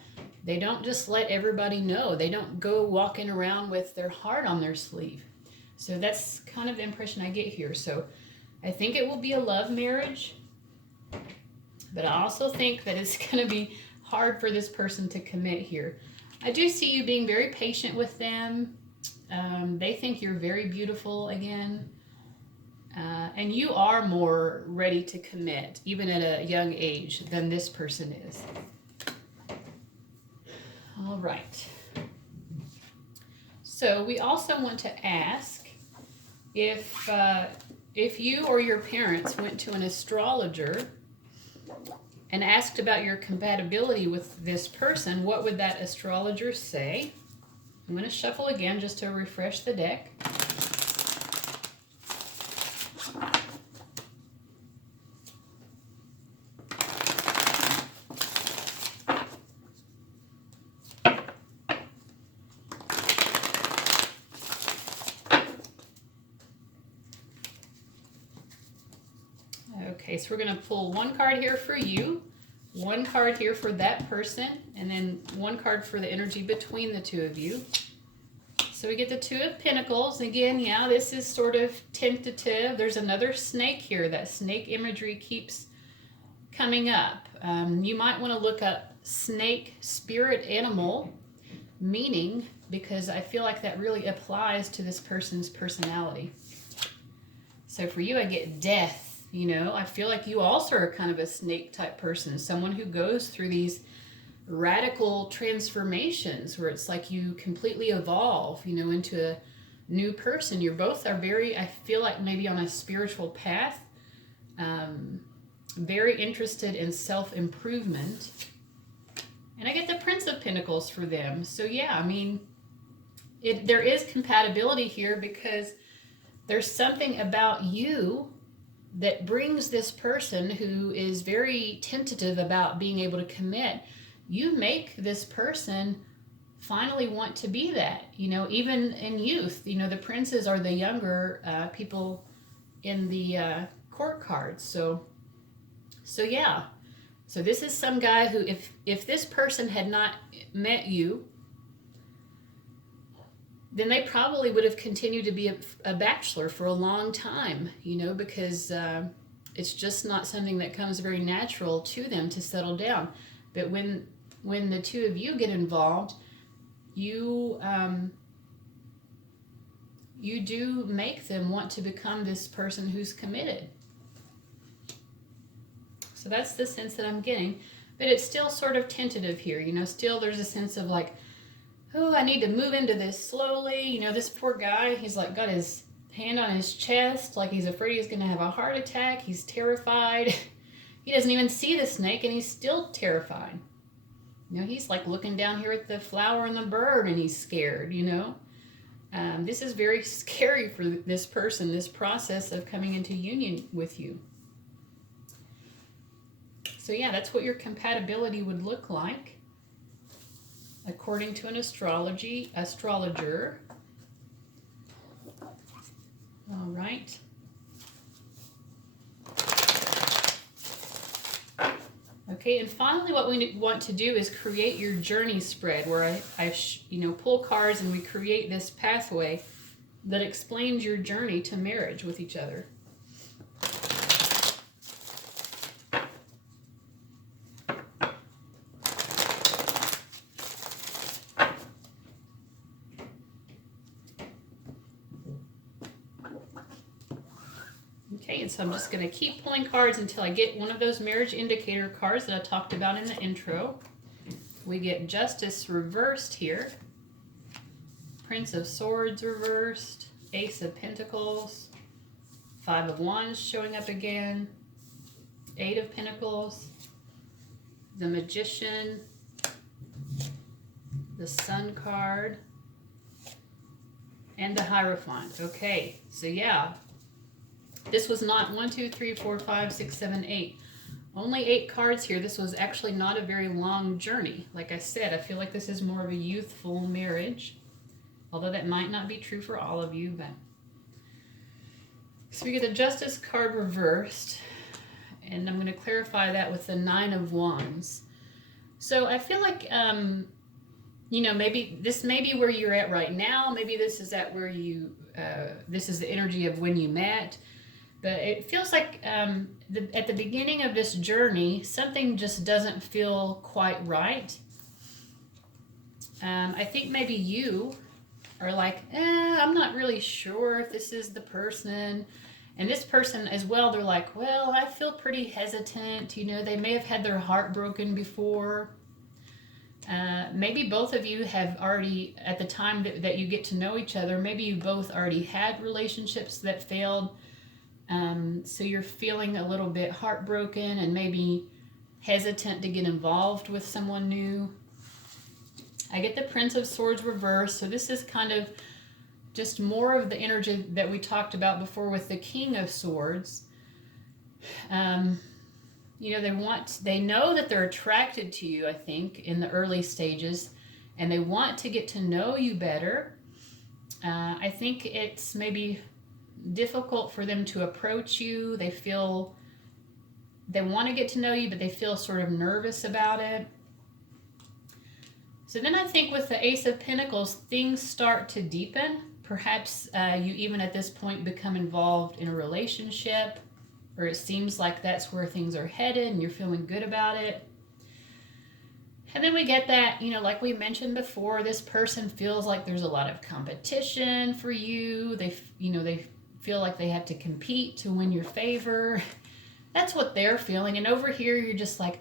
They don't just let everybody know. They don't go walking around with their heart on their sleeve. So that's kind of the impression I get here. So I think it will be a love marriage, but I also think that it's going to be hard for this person to commit here. I do see you being very patient with them. They think you're very beautiful again. And you are more ready to commit, even at a young age, than this person is. All right. So we also want to ask if you or your parents went to an astrologer and asked about your compatibility with this person, what would that astrologer say? I'm going to shuffle again just to refresh the deck. Okay, so we're going to pull one card here for you, one card here for that person, and then one card for the energy between the two of you. So we get the Two of Pentacles. Again, yeah, this is sort of tentative. There's another snake here. That snake imagery keeps coming up. You might want to look up snake spirit animal meaning, because I feel like that really applies to this person's personality. So for you, I get death. You know, I feel like you also are kind of a snake type person, someone who goes through these radical transformations where it's like you completely evolve, you know, into a new person. You both are very, I feel like maybe on a spiritual path, very interested in self-improvement. And I get the Prince of Pentacles for them. So yeah, I mean, there is compatibility here because there's something about you that brings this person who is very tentative about being able to commit. You make this person finally want to be that, you know, even in youth. You know, the princes are the younger people in the court cards. So yeah. So this is some guy who, if this person had not met you, then they probably would have continued to be a bachelor for a long time, you know, because it's just not something that comes very natural to them to settle down. But when the two of you get involved, you do make them want to become this person who's committed. So that's the sense that I'm getting. But it's still sort of tentative here, you know, still there's a sense of like, oh, I need to move into this slowly. You know, this poor guy, he's like got his hand on his chest, like he's afraid he's going to have a heart attack. He's terrified. He doesn't even see the snake and he's still terrified. You know, he's like looking down here at the flower and the bird and he's scared, you know. This is very scary for this person, this process of coming into union with you. So yeah, that's what your compatibility would look like, according to an astrologer. All right. Okay, and finally what we want to do is create your journey spread, where I pull cards and we create this pathway that explains your journey to marriage with each other. Okay, and so I'm just going to keep pulling cards until I get one of those marriage indicator cards that I talked about in the intro. We get Justice reversed here, Prince of Swords reversed, Ace of Pentacles, Five of Wands showing up again, Eight of Pentacles, the Magician, the Sun card, and the Hierophant. Okay, so yeah. This was not 1, 2, 3, 4, 5, 6, 7, 8. Only 8 cards here. This was actually not a very long journey. Like I said, I feel like this is more of a youthful marriage. Although that might not be true for all of you. But so we get the Justice card reversed. And I'm going to clarify that with the Nine of Wands. So I feel like you know, maybe this may be where you're at right now. Maybe this is at where you, this is the energy of when you met. But it feels like at the beginning of this journey, something just doesn't feel quite right. I think maybe you are like, I'm not really sure if this is the person. And this person as well, they're like, well, I feel pretty hesitant. You know, they may have had their heart broken before. Maybe both of you have already, at the time that you get to know each other, maybe you both already had relationships that failed. So you're feeling a little bit heartbroken and maybe hesitant to get involved with someone new. I get the Prince of Swords reversed, so this is kind of just more of the energy that we talked about before with the King of Swords. You know, they know that they're attracted to you, I think, in the early stages, and they want to get to know you better. I think it's maybe difficult for them to approach you. They want to get to know you, but they feel sort of nervous about it. So then I think with the Ace of Pentacles, things start to deepen. Perhaps you even at this point become involved in a relationship, or it seems like that's where things are headed and you're feeling good about it. And then we get that, you know, like we mentioned before, this person feels like there's a lot of competition for you. They feel like they have to compete to win your favor. That's what they're feeling. And over here, you're just like,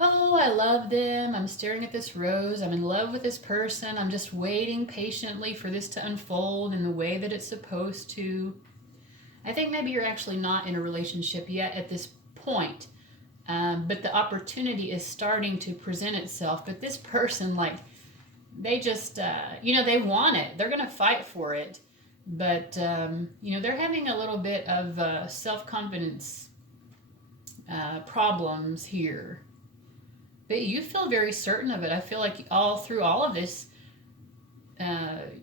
oh, I love them. I'm staring at this rose. I'm in love with this person. I'm just waiting patiently for this to unfold in the way that it's supposed to. I think maybe you're actually not in a relationship yet at this point, but the opportunity is starting to present itself. But this person, like, they just, they want it. They're going to fight for it. But, they're having a little bit of self-confidence problems here. But you feel very certain of it. I feel like through all of this,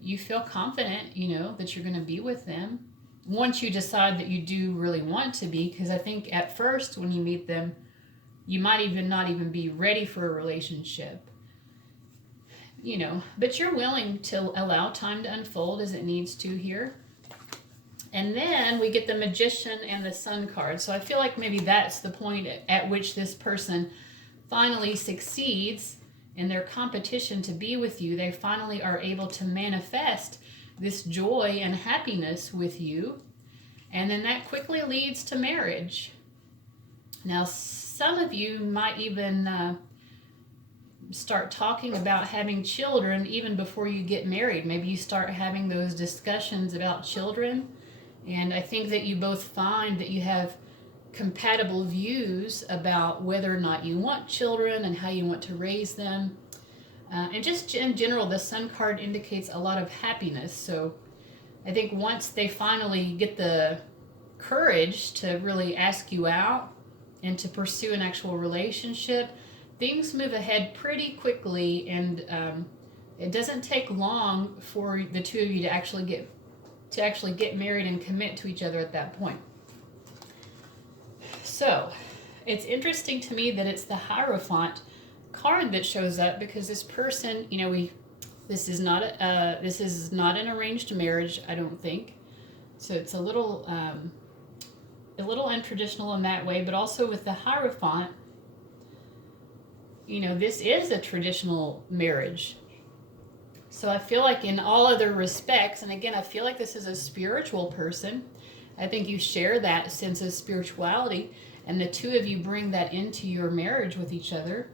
you feel confident, that you're going to be with them. Once you decide that you do really want to be, because I think at first when you meet them, you might even not even be ready for a relationship. But you're willing to allow time to unfold as it needs to here. And then we get the Magician and the Sun card. So I feel like maybe that's the point at which this person finally succeeds in their competition to be with you. They finally are able to manifest this joy and happiness with you. And then that quickly leads to marriage. Now, some of you might even start talking about having children even before you get married. Maybe you start having those discussions about children. And I think that you both find that you have compatible views about whether or not you want children and how you want to raise them. And just in general, the Sun card indicates a lot of happiness. So I think once they finally get the courage to really ask you out and to pursue an actual relationship, things move ahead pretty quickly, and it doesn't take long for the two of you to actually get married and commit to each other at that point. So it's interesting to me that it's the Hierophant card that shows up, because this person, this is not an arranged marriage, I don't think. So it's a little untraditional in that way, but also with the Hierophant, this is a traditional marriage. So I feel like in all other respects, and again, I feel like this is a spiritual person. I think you share that sense of spirituality, and the two of you bring that into your marriage with each other.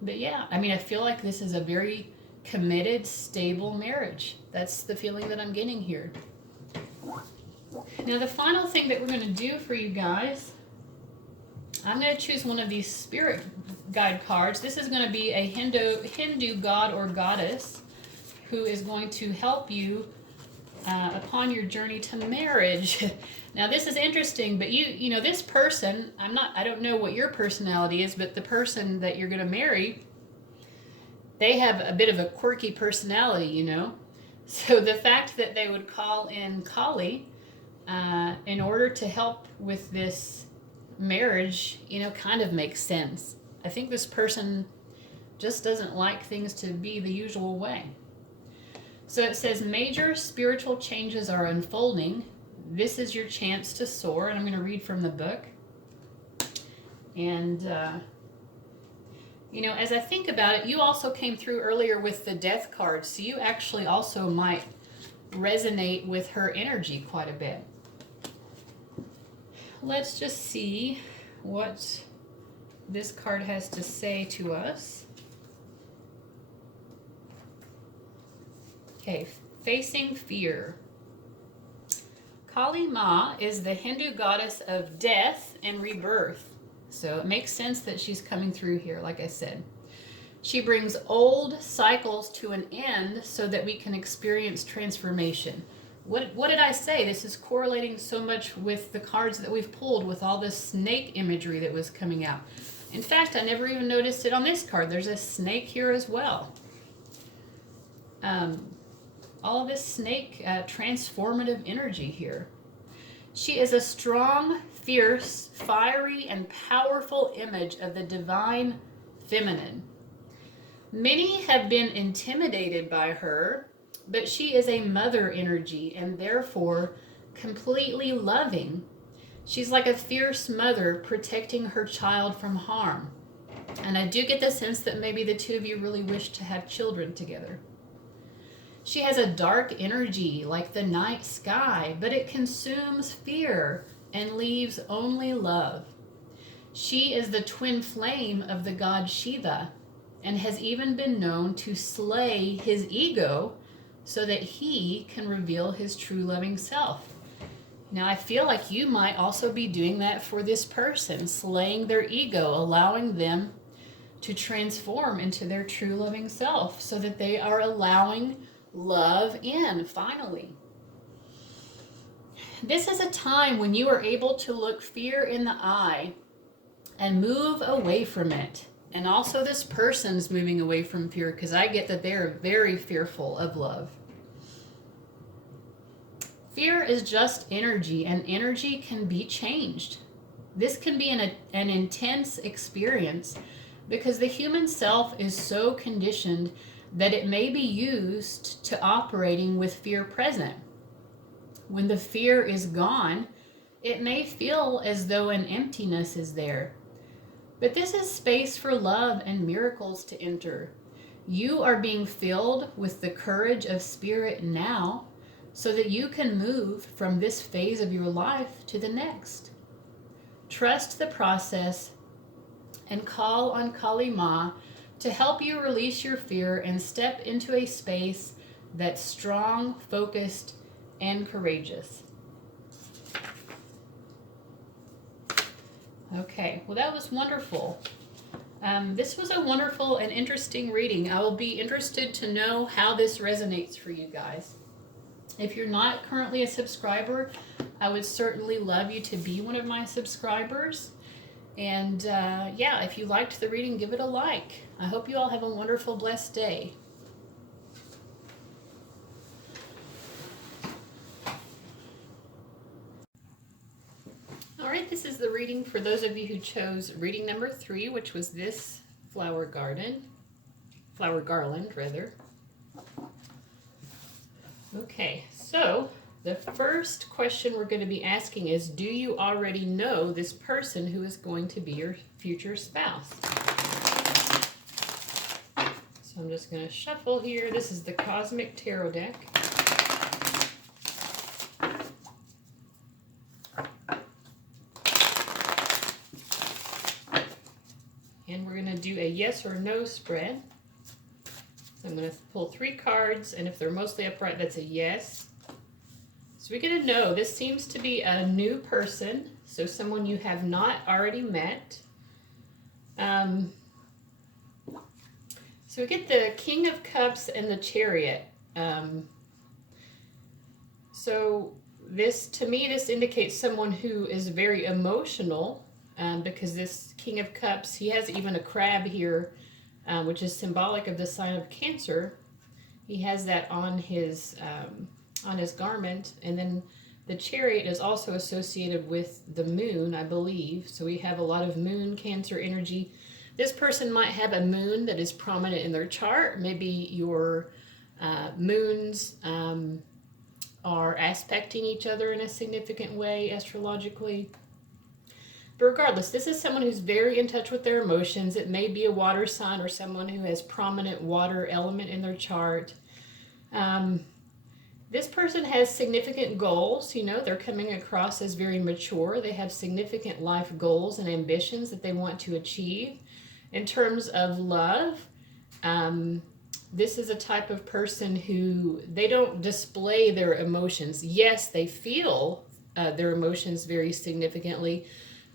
But yeah, I feel like this is a very committed, stable marriage. That's the feeling that I'm getting here. Now, the final thing that we're going to do for you guys, I'm going to choose one of these spirit guide cards. This is going to be a Hindu god or goddess who is going to help you upon your journey to marriage. Now, this is interesting, but this person, I don't know what your personality is, but the person that you're going to marry, they have a bit of a quirky personality, So the fact that they would call in Kali in order to help with this marriage, kind of makes sense. I think this person just doesn't like things to be the usual way. So it says major spiritual changes are unfolding. This is your chance to soar. And I'm going to read from the book. And, you know, as I think about it, you also came through earlier with the death card. So you actually also might resonate with her energy quite a bit. Let's just see what this card has to say to us. Okay, facing fear. Kali Ma is the Hindu goddess of death and rebirth. So it makes sense that she's coming through here, like I said. She brings old cycles to an end so that we can experience transformation. What did I say? This is correlating so much with the cards that we've pulled with all this snake imagery that was coming out. In fact, I never even noticed it on this card. There's a snake here as well. All of this snake transformative energy here. She is a strong, fierce, fiery, and powerful image of the divine feminine. Many have been intimidated by her, but she is a mother energy and therefore completely loving. She's like a fierce mother protecting her child from harm. And I do get the sense that maybe the two of you really wish to have children together. She has a dark energy like the night sky, but it consumes fear and leaves only love. She is the twin flame of the god Shiva and has even been known to slay his ego so that he can reveal his true loving self. Now, I feel like you might also be doing that for this person, slaying their ego, allowing them to transform into their true loving self so that they are allowing love in, finally. This is a time when you are able to look fear in the eye and move away from it. And also this person's moving away from fear because I get that they're very fearful of love. Fear is just energy, and energy can be changed. This can be an intense experience because the human self is so conditioned that it may be used to operating with fear present. When the fear is gone, it may feel as though an emptiness is there. But this is space for love and miracles to enter. You are being filled with the courage of spirit now so that you can move from this phase of your life to the next. Trust the process and call on Kali Ma to help you release your fear and step into a space that's strong, focused, and courageous. Okay, well, that was wonderful. This was a wonderful and interesting reading. I will be interested to know how this resonates for you guys. If you're not currently a subscriber, I would certainly love you to be one of my subscribers. And yeah, if you liked the reading, give it a like. I hope you all have a wonderful, blessed day. All right, this is the reading for those of you who chose reading number 3, which was this flower garland, rather. Okay, so the first question we're going to be asking is, do you already know this person who is going to be your future spouse? So I'm just going to shuffle here. This is the Cosmic Tarot deck. And we're going to do a yes or no spread. So I'm going to pull 3 cards, and if they're mostly upright, that's a yes. So we're going to know this seems to be a new person, so someone you have not already met. So we get the King of Cups and the Chariot. So this, to me, this indicates someone who is very emotional, because this King of Cups, he has even a crab here, which is symbolic of the sign of Cancer. He has that on his garment, and then the Chariot is also associated with the moon, I believe. So we have a lot of moon Cancer energy, This person might have a moon that is prominent in their chart. Maybe your moons are aspecting each other in a significant way astrologically. But regardless, this is someone who's very in touch with their emotions. It may be a water sign or someone who has prominent water element in their chart. This person has significant goals. You know, they're coming across as very mature. They have significant life goals and ambitions that they want to achieve. In terms of love, this is a type of person who they don't display their emotions. Yes, they feel their emotions very significantly,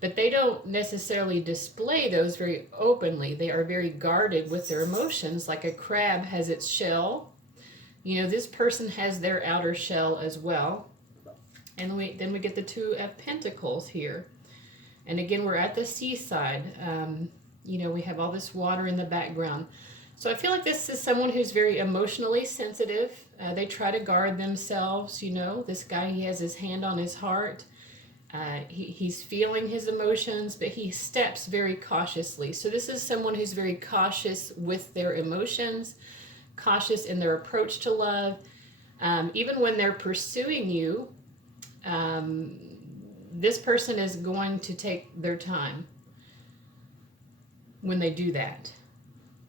but they don't necessarily display those very openly. They are very guarded with their emotions, like a crab has its shell. You know, this person has their outer shell as well. And then we get the Two of Pentacles here. And again, we're at the seaside. You know, we have all this water in the background. So I feel like this is someone who's very emotionally sensitive. They try to guard themselves. You know, this guy, he has his hand on his heart. He's feeling his emotions, but he steps very cautiously. So this is someone who's very cautious with their emotions, cautious in their approach to love. Even when they're pursuing you, this person is going to take their time when they do that,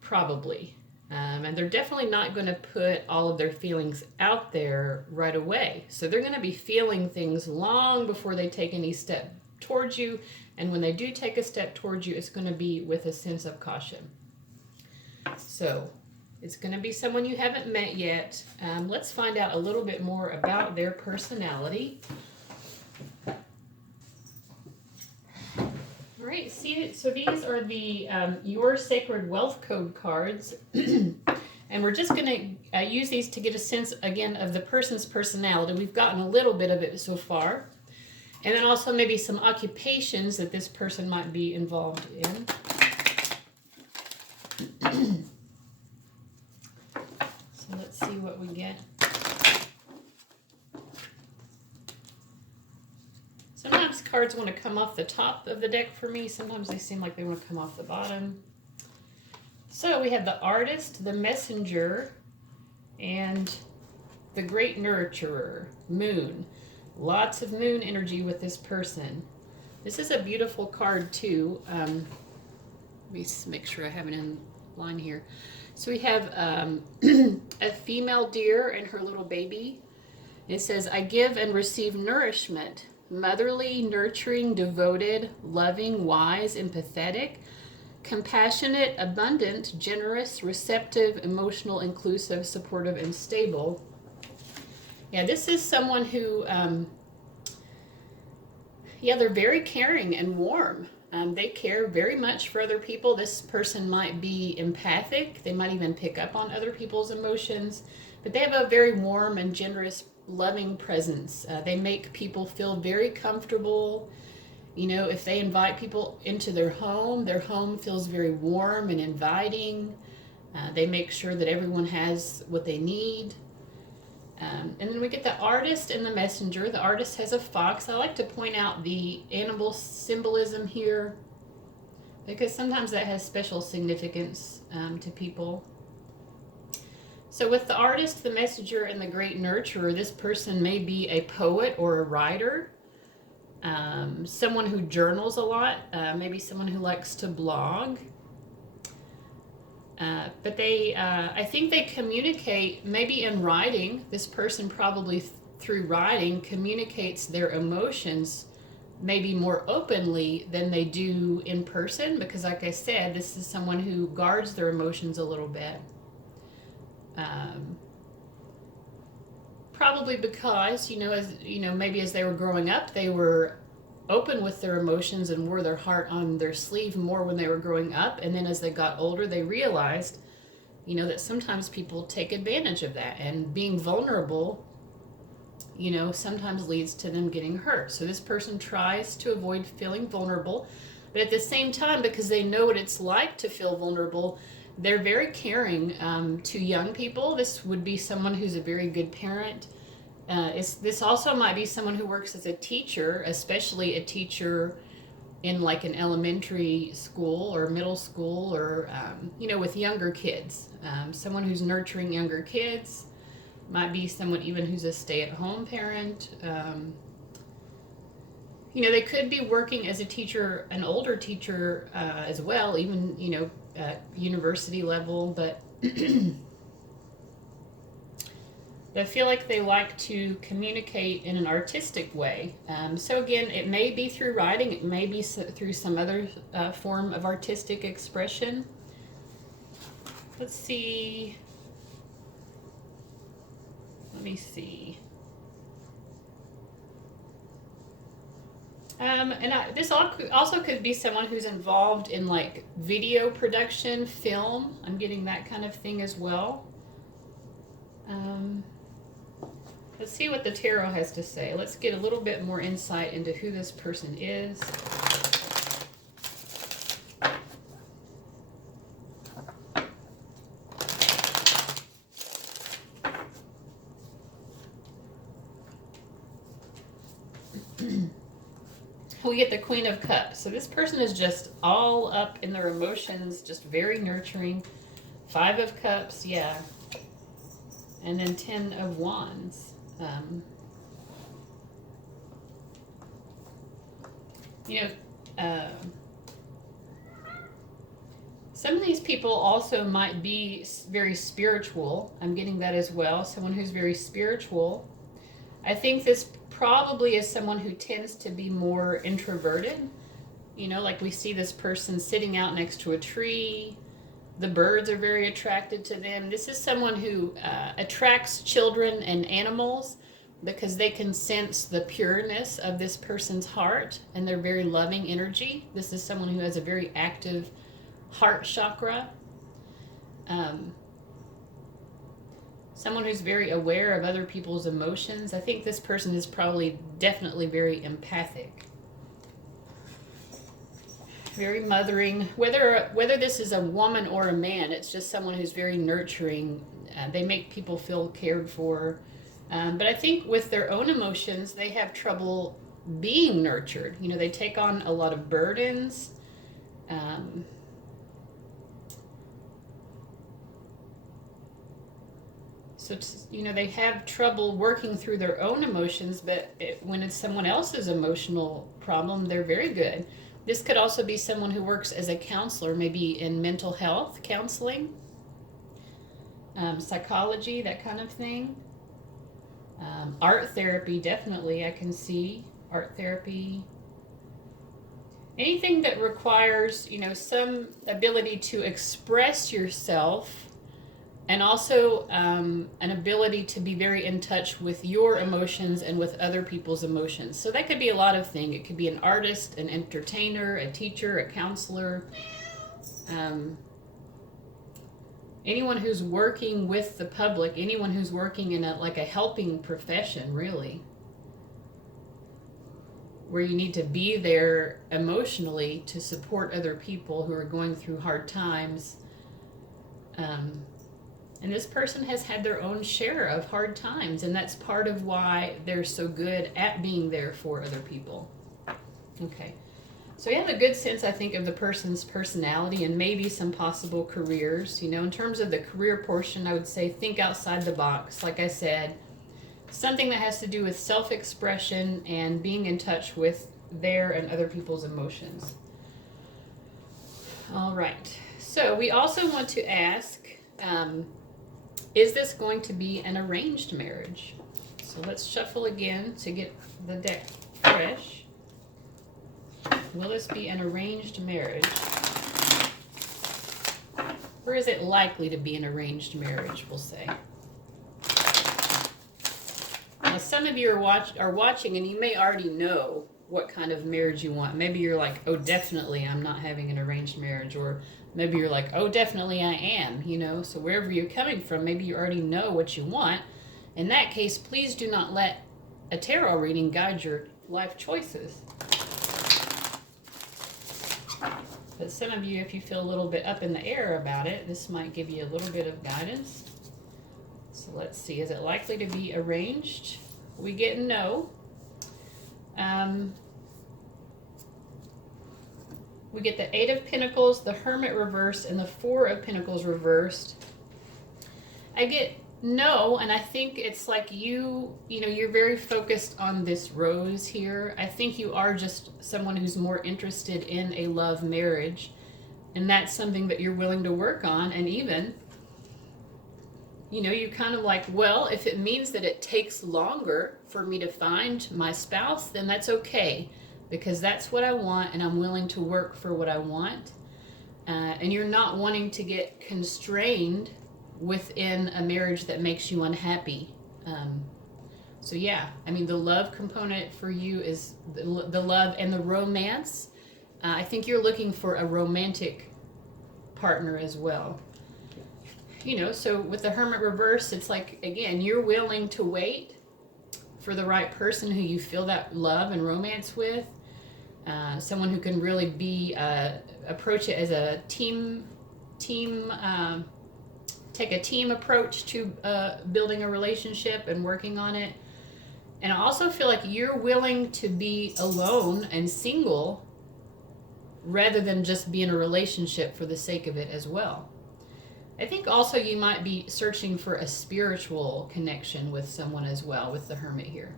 probably. And they're definitely not going to put all of their feelings out there right away. So they're going to be feeling things long before they take any step towards you. And when they do take a step towards you, it's going to be with a sense of caution. So it's going to be someone you haven't met yet. Let's find out a little bit more about their personality. All right, see, so these are the Your Sacred Wealth Code cards. And we're just going to use these to get a sense, again, of the person's personality. We've gotten a little bit of it so far. And then also maybe some occupations that this person might be involved in. So let's see what we get. Sometimes cards want to come off the top of the deck for me. Sometimes they seem like they want to come off the bottom. So we have the Artist, the Messenger, and the Great Nurturer, Moon. Lots of moon energy with this person. This is a beautiful card too. Let me make sure I have it in line here. So we have a female deer and her little baby. It says, I give and receive nourishment. Motherly, nurturing, devoted, loving, wise, empathetic, compassionate, abundant, generous, receptive, emotional, inclusive, supportive, and stable. Yeah, this is someone who, they're very caring and warm. They care very much for other people. This person might be empathic. They might even pick up on other people's emotions. But they have a very warm and generous, loving presence. They make people feel very comfortable. You know, if they invite people into their home feels very warm and inviting. They make sure that everyone has what they need. And then we get the Artist and the Messenger. The Artist has a fox. I like to point out the animal symbolism here because sometimes that has special significance to people. So with the Artist, the Messenger, and the Great Nurturer, this person may be a poet or a writer, someone who journals a lot, maybe someone who likes to blog. But I think they communicate, maybe in writing. This person probably through writing communicates their emotions maybe more openly than they do in person, because like I said, this is someone who guards their emotions a little bit. Probably because, maybe as they were growing up, they were open with their emotions and wore their heart on their sleeve more when they were growing up. And then as they got older, they realized, that sometimes people take advantage of that. And being vulnerable, sometimes leads to them getting hurt. So this person tries to avoid feeling vulnerable. But at the same time, because they know what it's like to feel vulnerable, they're very caring to young people. This would be someone who's a very good parent. This also might be someone who works as a teacher, especially a teacher in like an elementary school or middle school, or with younger kids. Someone who's nurturing younger kids, might be someone even who's a stay-at-home parent. They could be working as a teacher, an older teacher as well, even at university level, but I feel like they like to communicate in an artistic way. So again, it may be through writing, it may be through some other form of artistic expression. Let's see. Let me see. This also could be someone who's involved in like video production, film. I'm getting that kind of thing as well. Let's see what the tarot has to say. Let's get a little bit more insight into who this person is. We get the Queen of Cups. So this person is just all up in their emotions, just very nurturing. 5 of Cups, yeah. And then 10 of Wands. Some of these people also might be very spiritual. I'm getting that as well. Someone who's very spiritual. I think this probably is someone who tends to be more introverted. Like we see this person sitting out next to a tree. The birds are very attracted to them. This is someone who attracts children and animals because they can sense the pureness of this person's heart and their very loving energy. This is someone who has a very active heart chakra. Someone who's very aware of other people's emotions. I think this person is probably definitely very empathic. Very mothering. Whether this is a woman or a man, it's just someone who's very nurturing. They make people feel cared for. But I think with their own emotions, they have trouble being nurtured. They take on a lot of burdens. So, they have trouble working through their own emotions, but when it's someone else's emotional problem, they're very good. This could also be someone who works as a counselor, maybe in mental health counseling, psychology, that kind of thing. Art therapy, definitely, I can see. Art therapy. Anything that requires, some ability to express yourself, and also an ability to be very in touch with your emotions and with other people's emotions. So that could be a lot of things. It could be an artist, an entertainer, a teacher, a counselor. Anyone who's working with the public, anyone who's working in a helping profession, really, where you need to be there emotionally to support other people who are going through hard times. And this person has had their own share of hard times, and that's part of why they're so good at being there for other people. Okay. So you have a good sense, I think, of the person's personality and maybe some possible careers. In terms of the career portion, I would say think outside the box. Like I said, something that has to do with self-expression and being in touch with their and other people's emotions. All right. So we also want to ask, is this going to be an arranged marriage? So let's shuffle again to get the deck fresh. Will this be an arranged marriage? Or is it likely to be an arranged marriage, we'll say? Now, some of you are watching and you may already know what kind of marriage you want. Maybe you're like, oh, definitely I'm not having an arranged marriage. Or maybe you're like, oh, definitely I am, So wherever you're coming from, maybe you already know what you want. In that case, please do not let a tarot reading guide your life choices. But some of you, if you feel a little bit up in the air about it, this might give you a little bit of guidance. So let's see, is it likely to be arranged? We get no. We get the Eight of Pentacles, the Hermit reversed, and the Four of Pentacles reversed. I get no, and I think it's like you're very focused on this rose here. I think you are just someone who's more interested in a love marriage, and that's something that you're willing to work on. And even, you kind of like, well, if it means that it takes longer for me to find my spouse, then that's okay, because that's what I want, and I'm willing to work for what I want. And you're not wanting to get constrained within a marriage that makes you unhappy. So yeah, I mean, the love component for you is the love and the romance. I think you're looking for a romantic partner as well. So with the Hermit reverse, it's like, again, you're willing to wait for the right person who you feel that love and romance with. Someone who can really be, approach it as a team, take a team approach to building a relationship and working on it. And I also feel like you're willing to be alone and single rather than just be in a relationship for the sake of it as well. I think also you might be searching for a spiritual connection with someone as well, with the Hermit here.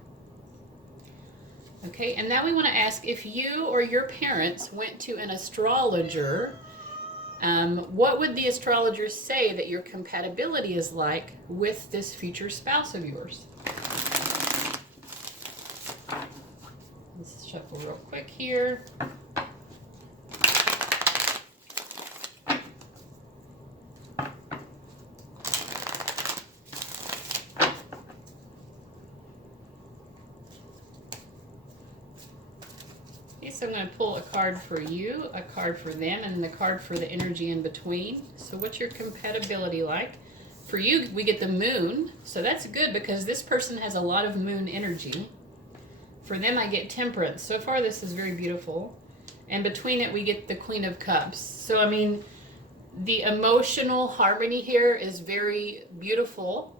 Okay, and now we want to ask, if you or your parents went to an astrologer, what would the astrologer say that your compatibility is like with this future spouse of yours? Let's shuffle real quick here. So I'm going to pull a card for you, a card for them, and the card for the energy in between. So what's your compatibility like? For you, we get the Moon. So that's good because this person has a lot of Moon energy. For them, I get Temperance. So far, this is very beautiful. And between it, we get the Queen of Cups. So, I mean, the emotional harmony here is very beautiful.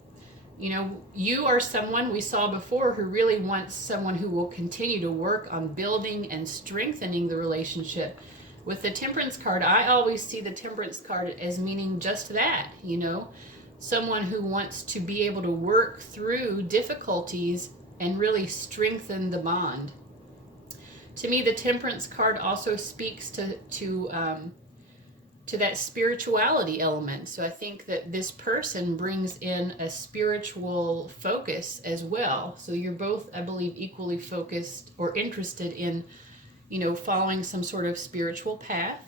You are someone we saw before who really wants someone who will continue to work on building and strengthening the relationship. With the Temperance card, I always see the Temperance card as meaning just that, someone who wants to be able to work through difficulties and really strengthen the bond. To me, the Temperance card also speaks to that spirituality element. So I think that this person brings in a spiritual focus as well. So you're both, I believe, equally focused or interested in, following some sort of spiritual path.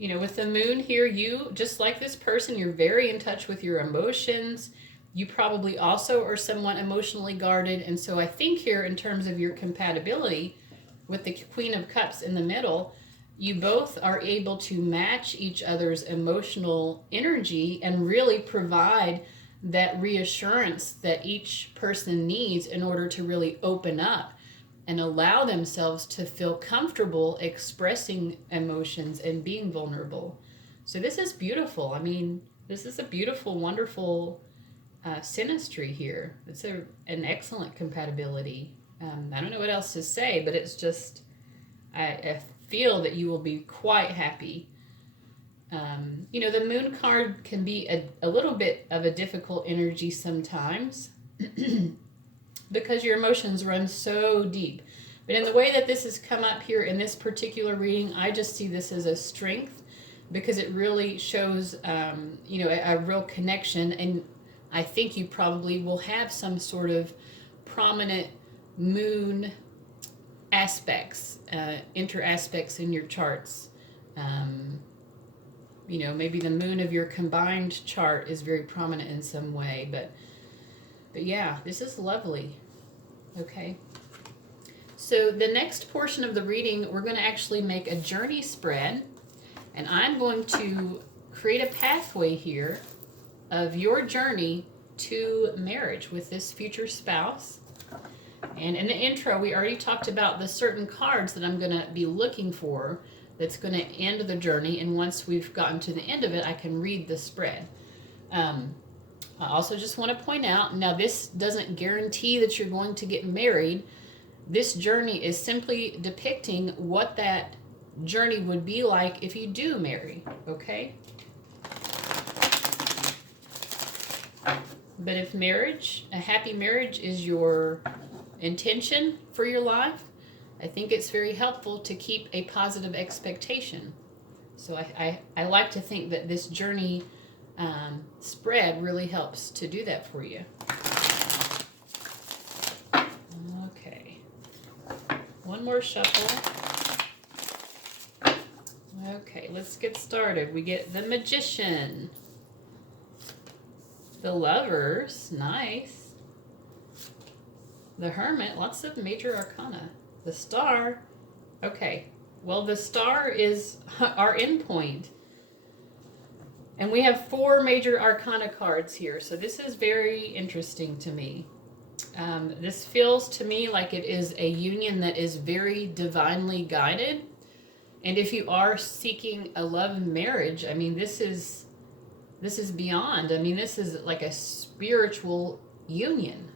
With the Moon here, you, just like this person, you're very in touch with your emotions. You probably also are somewhat emotionally guarded. And so I think here, in terms of your compatibility, with the Queen of Cups in the middle, you both are able to match each other's emotional energy and really provide that reassurance that each person needs in order to really open up and allow themselves to feel comfortable expressing emotions and being vulnerable. So this is beautiful. I mean, this is a beautiful, wonderful synastry here. It's an excellent compatibility. I don't know what else to say, but it's just, I feel that you will be quite happy. The Moon card can be a little bit of a difficult energy sometimes because your emotions run so deep. But in the way that this has come up here in this particular reading, I just see this as a strength because it really shows, a real connection. And I think you probably will have some sort of prominent Moon aspects, inter-aspects in your charts. Maybe the Moon of your combined chart is very prominent in some way, but yeah, this is lovely. Okay. So the next portion of the reading, we're going to actually make a journey spread, and I'm going to create a pathway here of your journey to marriage with this future spouse. And in the intro, we already talked about the certain cards that I'm going to be looking for that's going to end the journey. And once we've gotten to the end of it, I can read the spread. I also just want to point out, now this doesn't guarantee that you're going to get married, this journey is simply depicting what that journey would be like if you do marry, okay? But if marriage, a happy marriage, is your intention for your life, I think it's very helpful to keep a positive expectation. So I like to think that this journey spread really helps to do that for you. Okay. One more shuffle. Okay, let's get started. We get the Magician. The Lovers, nice. The Hermit, lots of major arcana. The Star, okay. Well, the Star is our endpoint. And we have 4 major arcana cards here, so this is very interesting to me. This feels to me like it is a union that is very divinely guided. And if you are seeking a love and marriage, I mean, this is beyond. I mean, this is like a spiritual union.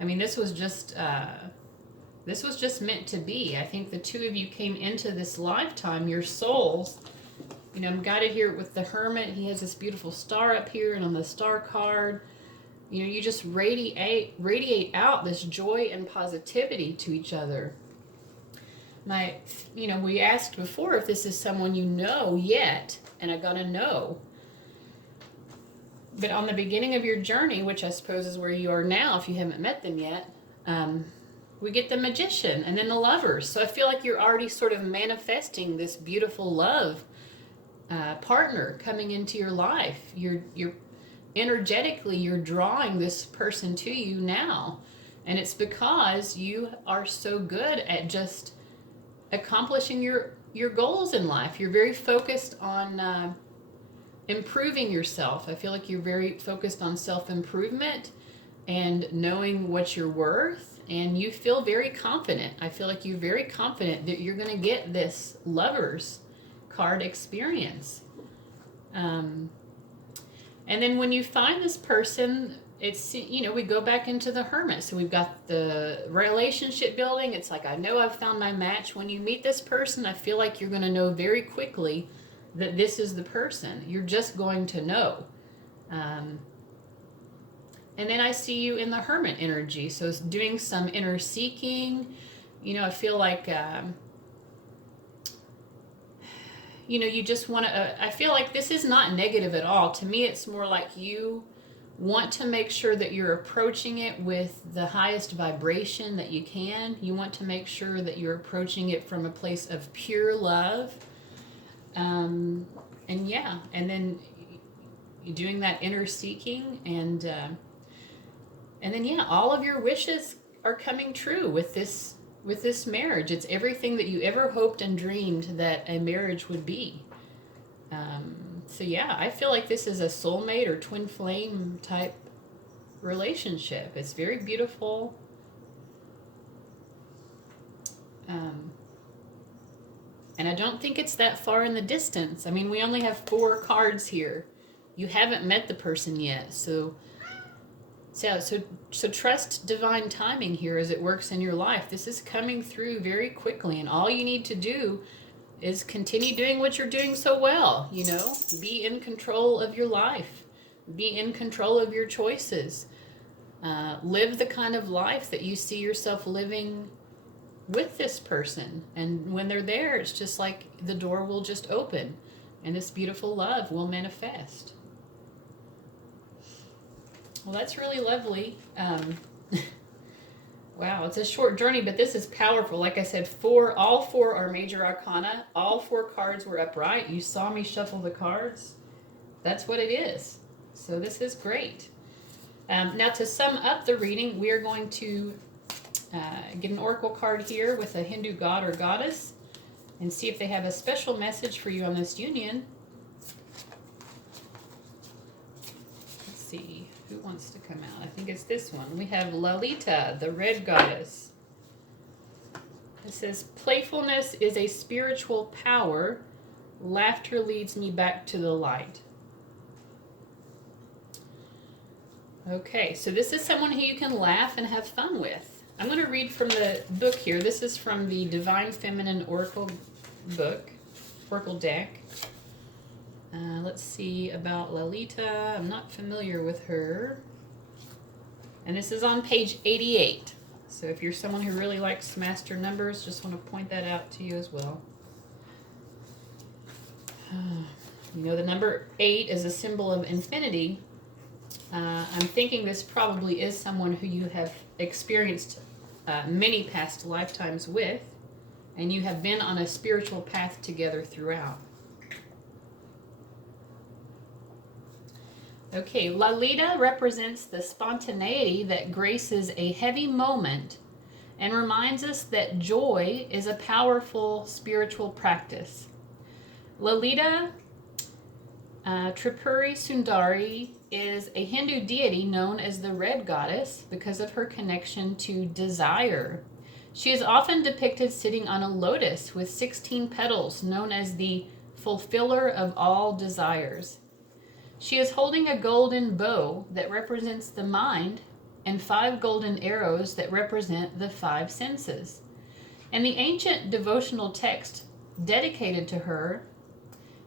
I mean, this was just meant to be. I think the two of you came into this lifetime, your souls. You know, I'm guided here with the Hermit. He has this beautiful star up here, and on the star card, you know, you just radiate out this joy and positivity to each other. You know, we asked before if this is someone you know yet, and I got a no. But on the beginning of your journey, which I suppose is where you are now if you haven't met them yet, we get the Magician and then the Lovers. So I feel like you're already sort of manifesting this beautiful love partner coming into your life. You're energetically, you're drawing this person to you now. And it's because you are so good at just accomplishing your goals in life. You're very focused on improving yourself. I feel like you're very focused on self-improvement and knowing what you're worth, and you feel very confident. I feel like you're very confident that you're going to get this Lovers card experience. And then when you find this person, it's, you know, we go back into the Hermit. So we've got the relationship building. It's like, I know I've found my match. When you meet this person, I feel like you're going to know very quickly that this is the person. You're just going to know. And then I see you in the Hermit energy. So it's doing some inner seeking. You know, I feel like, you know, you just want to, I feel like this is not negative at all. To me, it's more like you want to make sure that you're approaching it with the highest vibration that you can. You want to make sure that you're approaching it from a place of pure love. And yeah, and then you're doing that inner seeking, and then yeah, all of your wishes are coming true with this marriage. It's everything that you ever hoped and dreamed that a marriage would be. So yeah, I feel like this is a soulmate or twin flame type relationship. It's very beautiful. And I don't think it's that far in the distance. I mean, we only have 4 cards here. You haven't met the person yet. So trust divine timing here as it works in your life. This is coming through very quickly, and all you need to do is continue doing what you're doing so well. You know, be in control of your life. Be in control of your choices. Live the kind of life that you see yourself living with this person. And when they're there, it's just like the door will just open and this beautiful love will manifest. Well, that's really lovely. Wow, it's a short journey, but this is powerful. Like I said, all 4 are major arcana. All 4 cards were upright. You saw me shuffle the cards. That's what it is. So this is great. Now to sum up the reading, we are going to get an oracle card here with a Hindu god or goddess and see if they have a special message for you on this union. Let's see. Who wants to come out? I think it's this one. We have Lalita, the red goddess. It says, playfulness is a spiritual power. Laughter leads me back to the light. Okay, so this is someone who you can laugh and have fun with. I'm going to read from the book here. This is from the Divine Feminine Oracle book, Oracle deck. Let's see about Lalita. I'm not familiar with her. And this is on page 88. So if you're someone who really likes master numbers, just want to point that out to you as well. You know, the number 8 is a symbol of infinity. I'm thinking this probably is someone who you have experienced many past lifetimes with, and you have been on a spiritual path together throughout. Okay, Lalita represents the spontaneity that graces a heavy moment and reminds us that joy is a powerful spiritual practice. Lalita Tripuri Sundari is a Hindu deity known as the Red Goddess because of her connection to desire. She is often depicted sitting on a lotus with 16 petals, known as the fulfiller of all desires. She is holding a golden bow that represents the mind and 5 golden arrows that represent the 5 senses. And the ancient devotional text dedicated to her,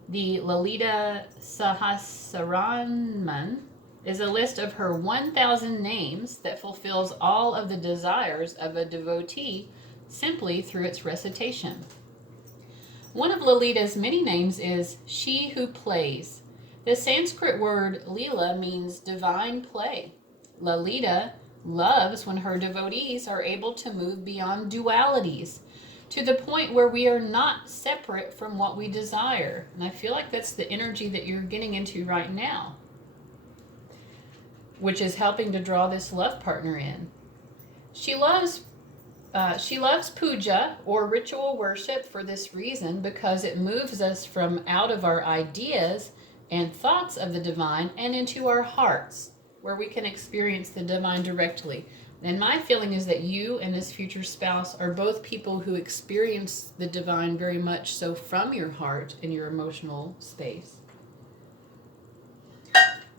the Lalita Sahasranam, is a list of her 1,000 names that fulfills all of the desires of a devotee simply through its recitation. One of Lalita's many names is She Who Plays. The Sanskrit word Leela means divine play. Lalita loves when her devotees are able to move beyond dualities, to the point where we are not separate from what we desire. And I feel like that's the energy that you're getting into right now, which is helping to draw this love partner in. She loves puja or ritual worship for this reason, because it moves us from out of our ideas and thoughts of the divine and into our hearts, where we can experience the divine directly. And my feeling is that you and this future spouse are both people who experience the divine very much so from your heart and your emotional space.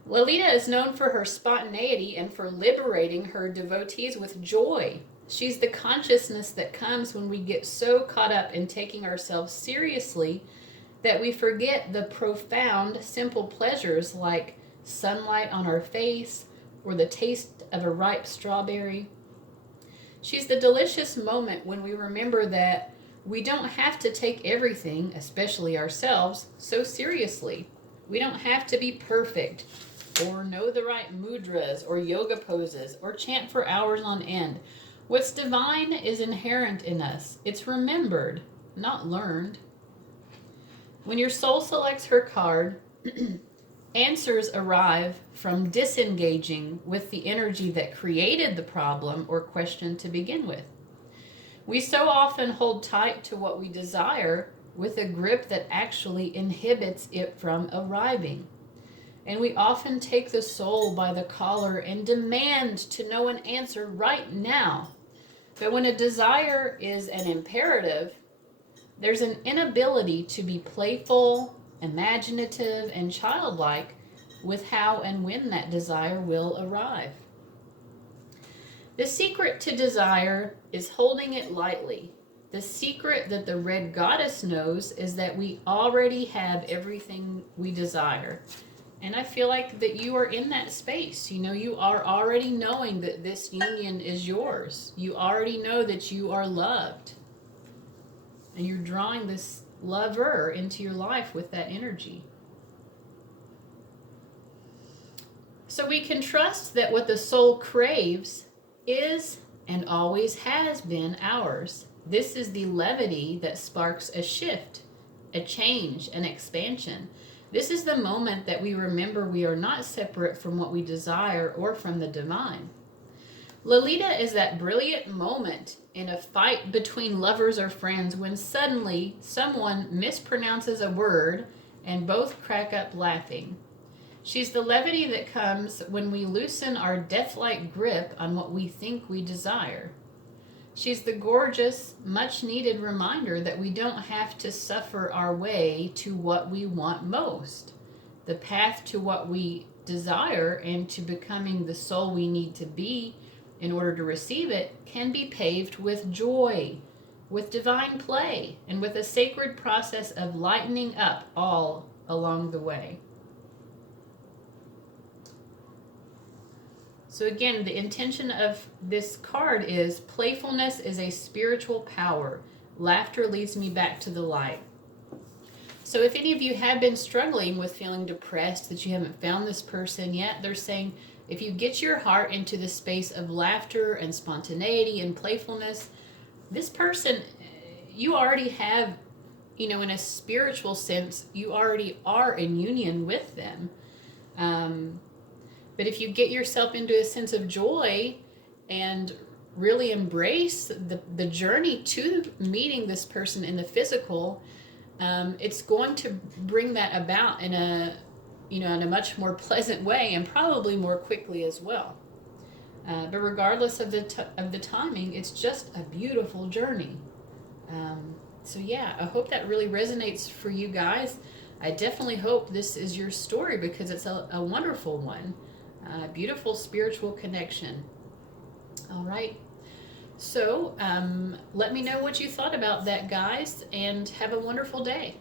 Lalita is known for her spontaneity and for liberating her devotees with joy. She's the consciousness that comes when we get so caught up in taking ourselves seriously that we forget the profound, simple pleasures like sunlight on our face or the taste of a ripe strawberry. She's the delicious moment when we remember that we don't have to take everything, especially ourselves, so seriously. We don't have to be perfect or know the right mudras or yoga poses or chant for hours on end. What's divine is inherent in us. It's remembered, not learned. When your soul selects her card, answers arrive from disengaging with the energy that created the problem or question to begin with. We so often hold tight to what we desire with a grip that actually inhibits it from arriving. And we often take the soul by the collar and demand to know an answer right now. But when a desire is an imperative, there's an inability to be playful, imaginative, and childlike with how and when that desire will arrive. The secret to desire is holding it lightly. The secret that the Red Goddess knows is that we already have everything we desire. And I feel like that you are in that space. You know, you are already knowing that this union is yours. You already know that you are loved. And you're drawing this lover into your life with that energy. So we can trust that what the soul craves is and always has been ours. This is the levity that sparks a shift, a change, an expansion. This is the moment that we remember we are not separate from what we desire or from the divine. Lalita is that brilliant moment in a fight between lovers or friends when suddenly someone mispronounces a word and both crack up laughing. She's the levity that comes when we loosen our death-like grip on what we think we desire. She's the gorgeous, much-needed reminder that we don't have to suffer our way to what we want most. The path to what we desire and to becoming the soul we need to be in order to receive it can be paved with joy, with divine play, and with a sacred process of lightening up all along the way. So again, the intention of this card is playfulness is a spiritual power. Laughter leads me back to the light. So if any of you have been struggling with feeling depressed that you haven't found this person yet, they're saying if you get your heart into the space of laughter and spontaneity and playfulness, this person, you already have, in a spiritual sense, you already are in union with them. But if you get yourself into a sense of joy and really embrace the journey to meeting this person in the physical, it's going to bring that about in a much more pleasant way, and probably more quickly as well. But regardless of the timing, it's just a beautiful journey. So yeah, I hope that really resonates for you guys. I definitely hope this is your story, because it's a wonderful one. Beautiful spiritual connection. All right. So let me know what you thought about that, guys, and have a wonderful day.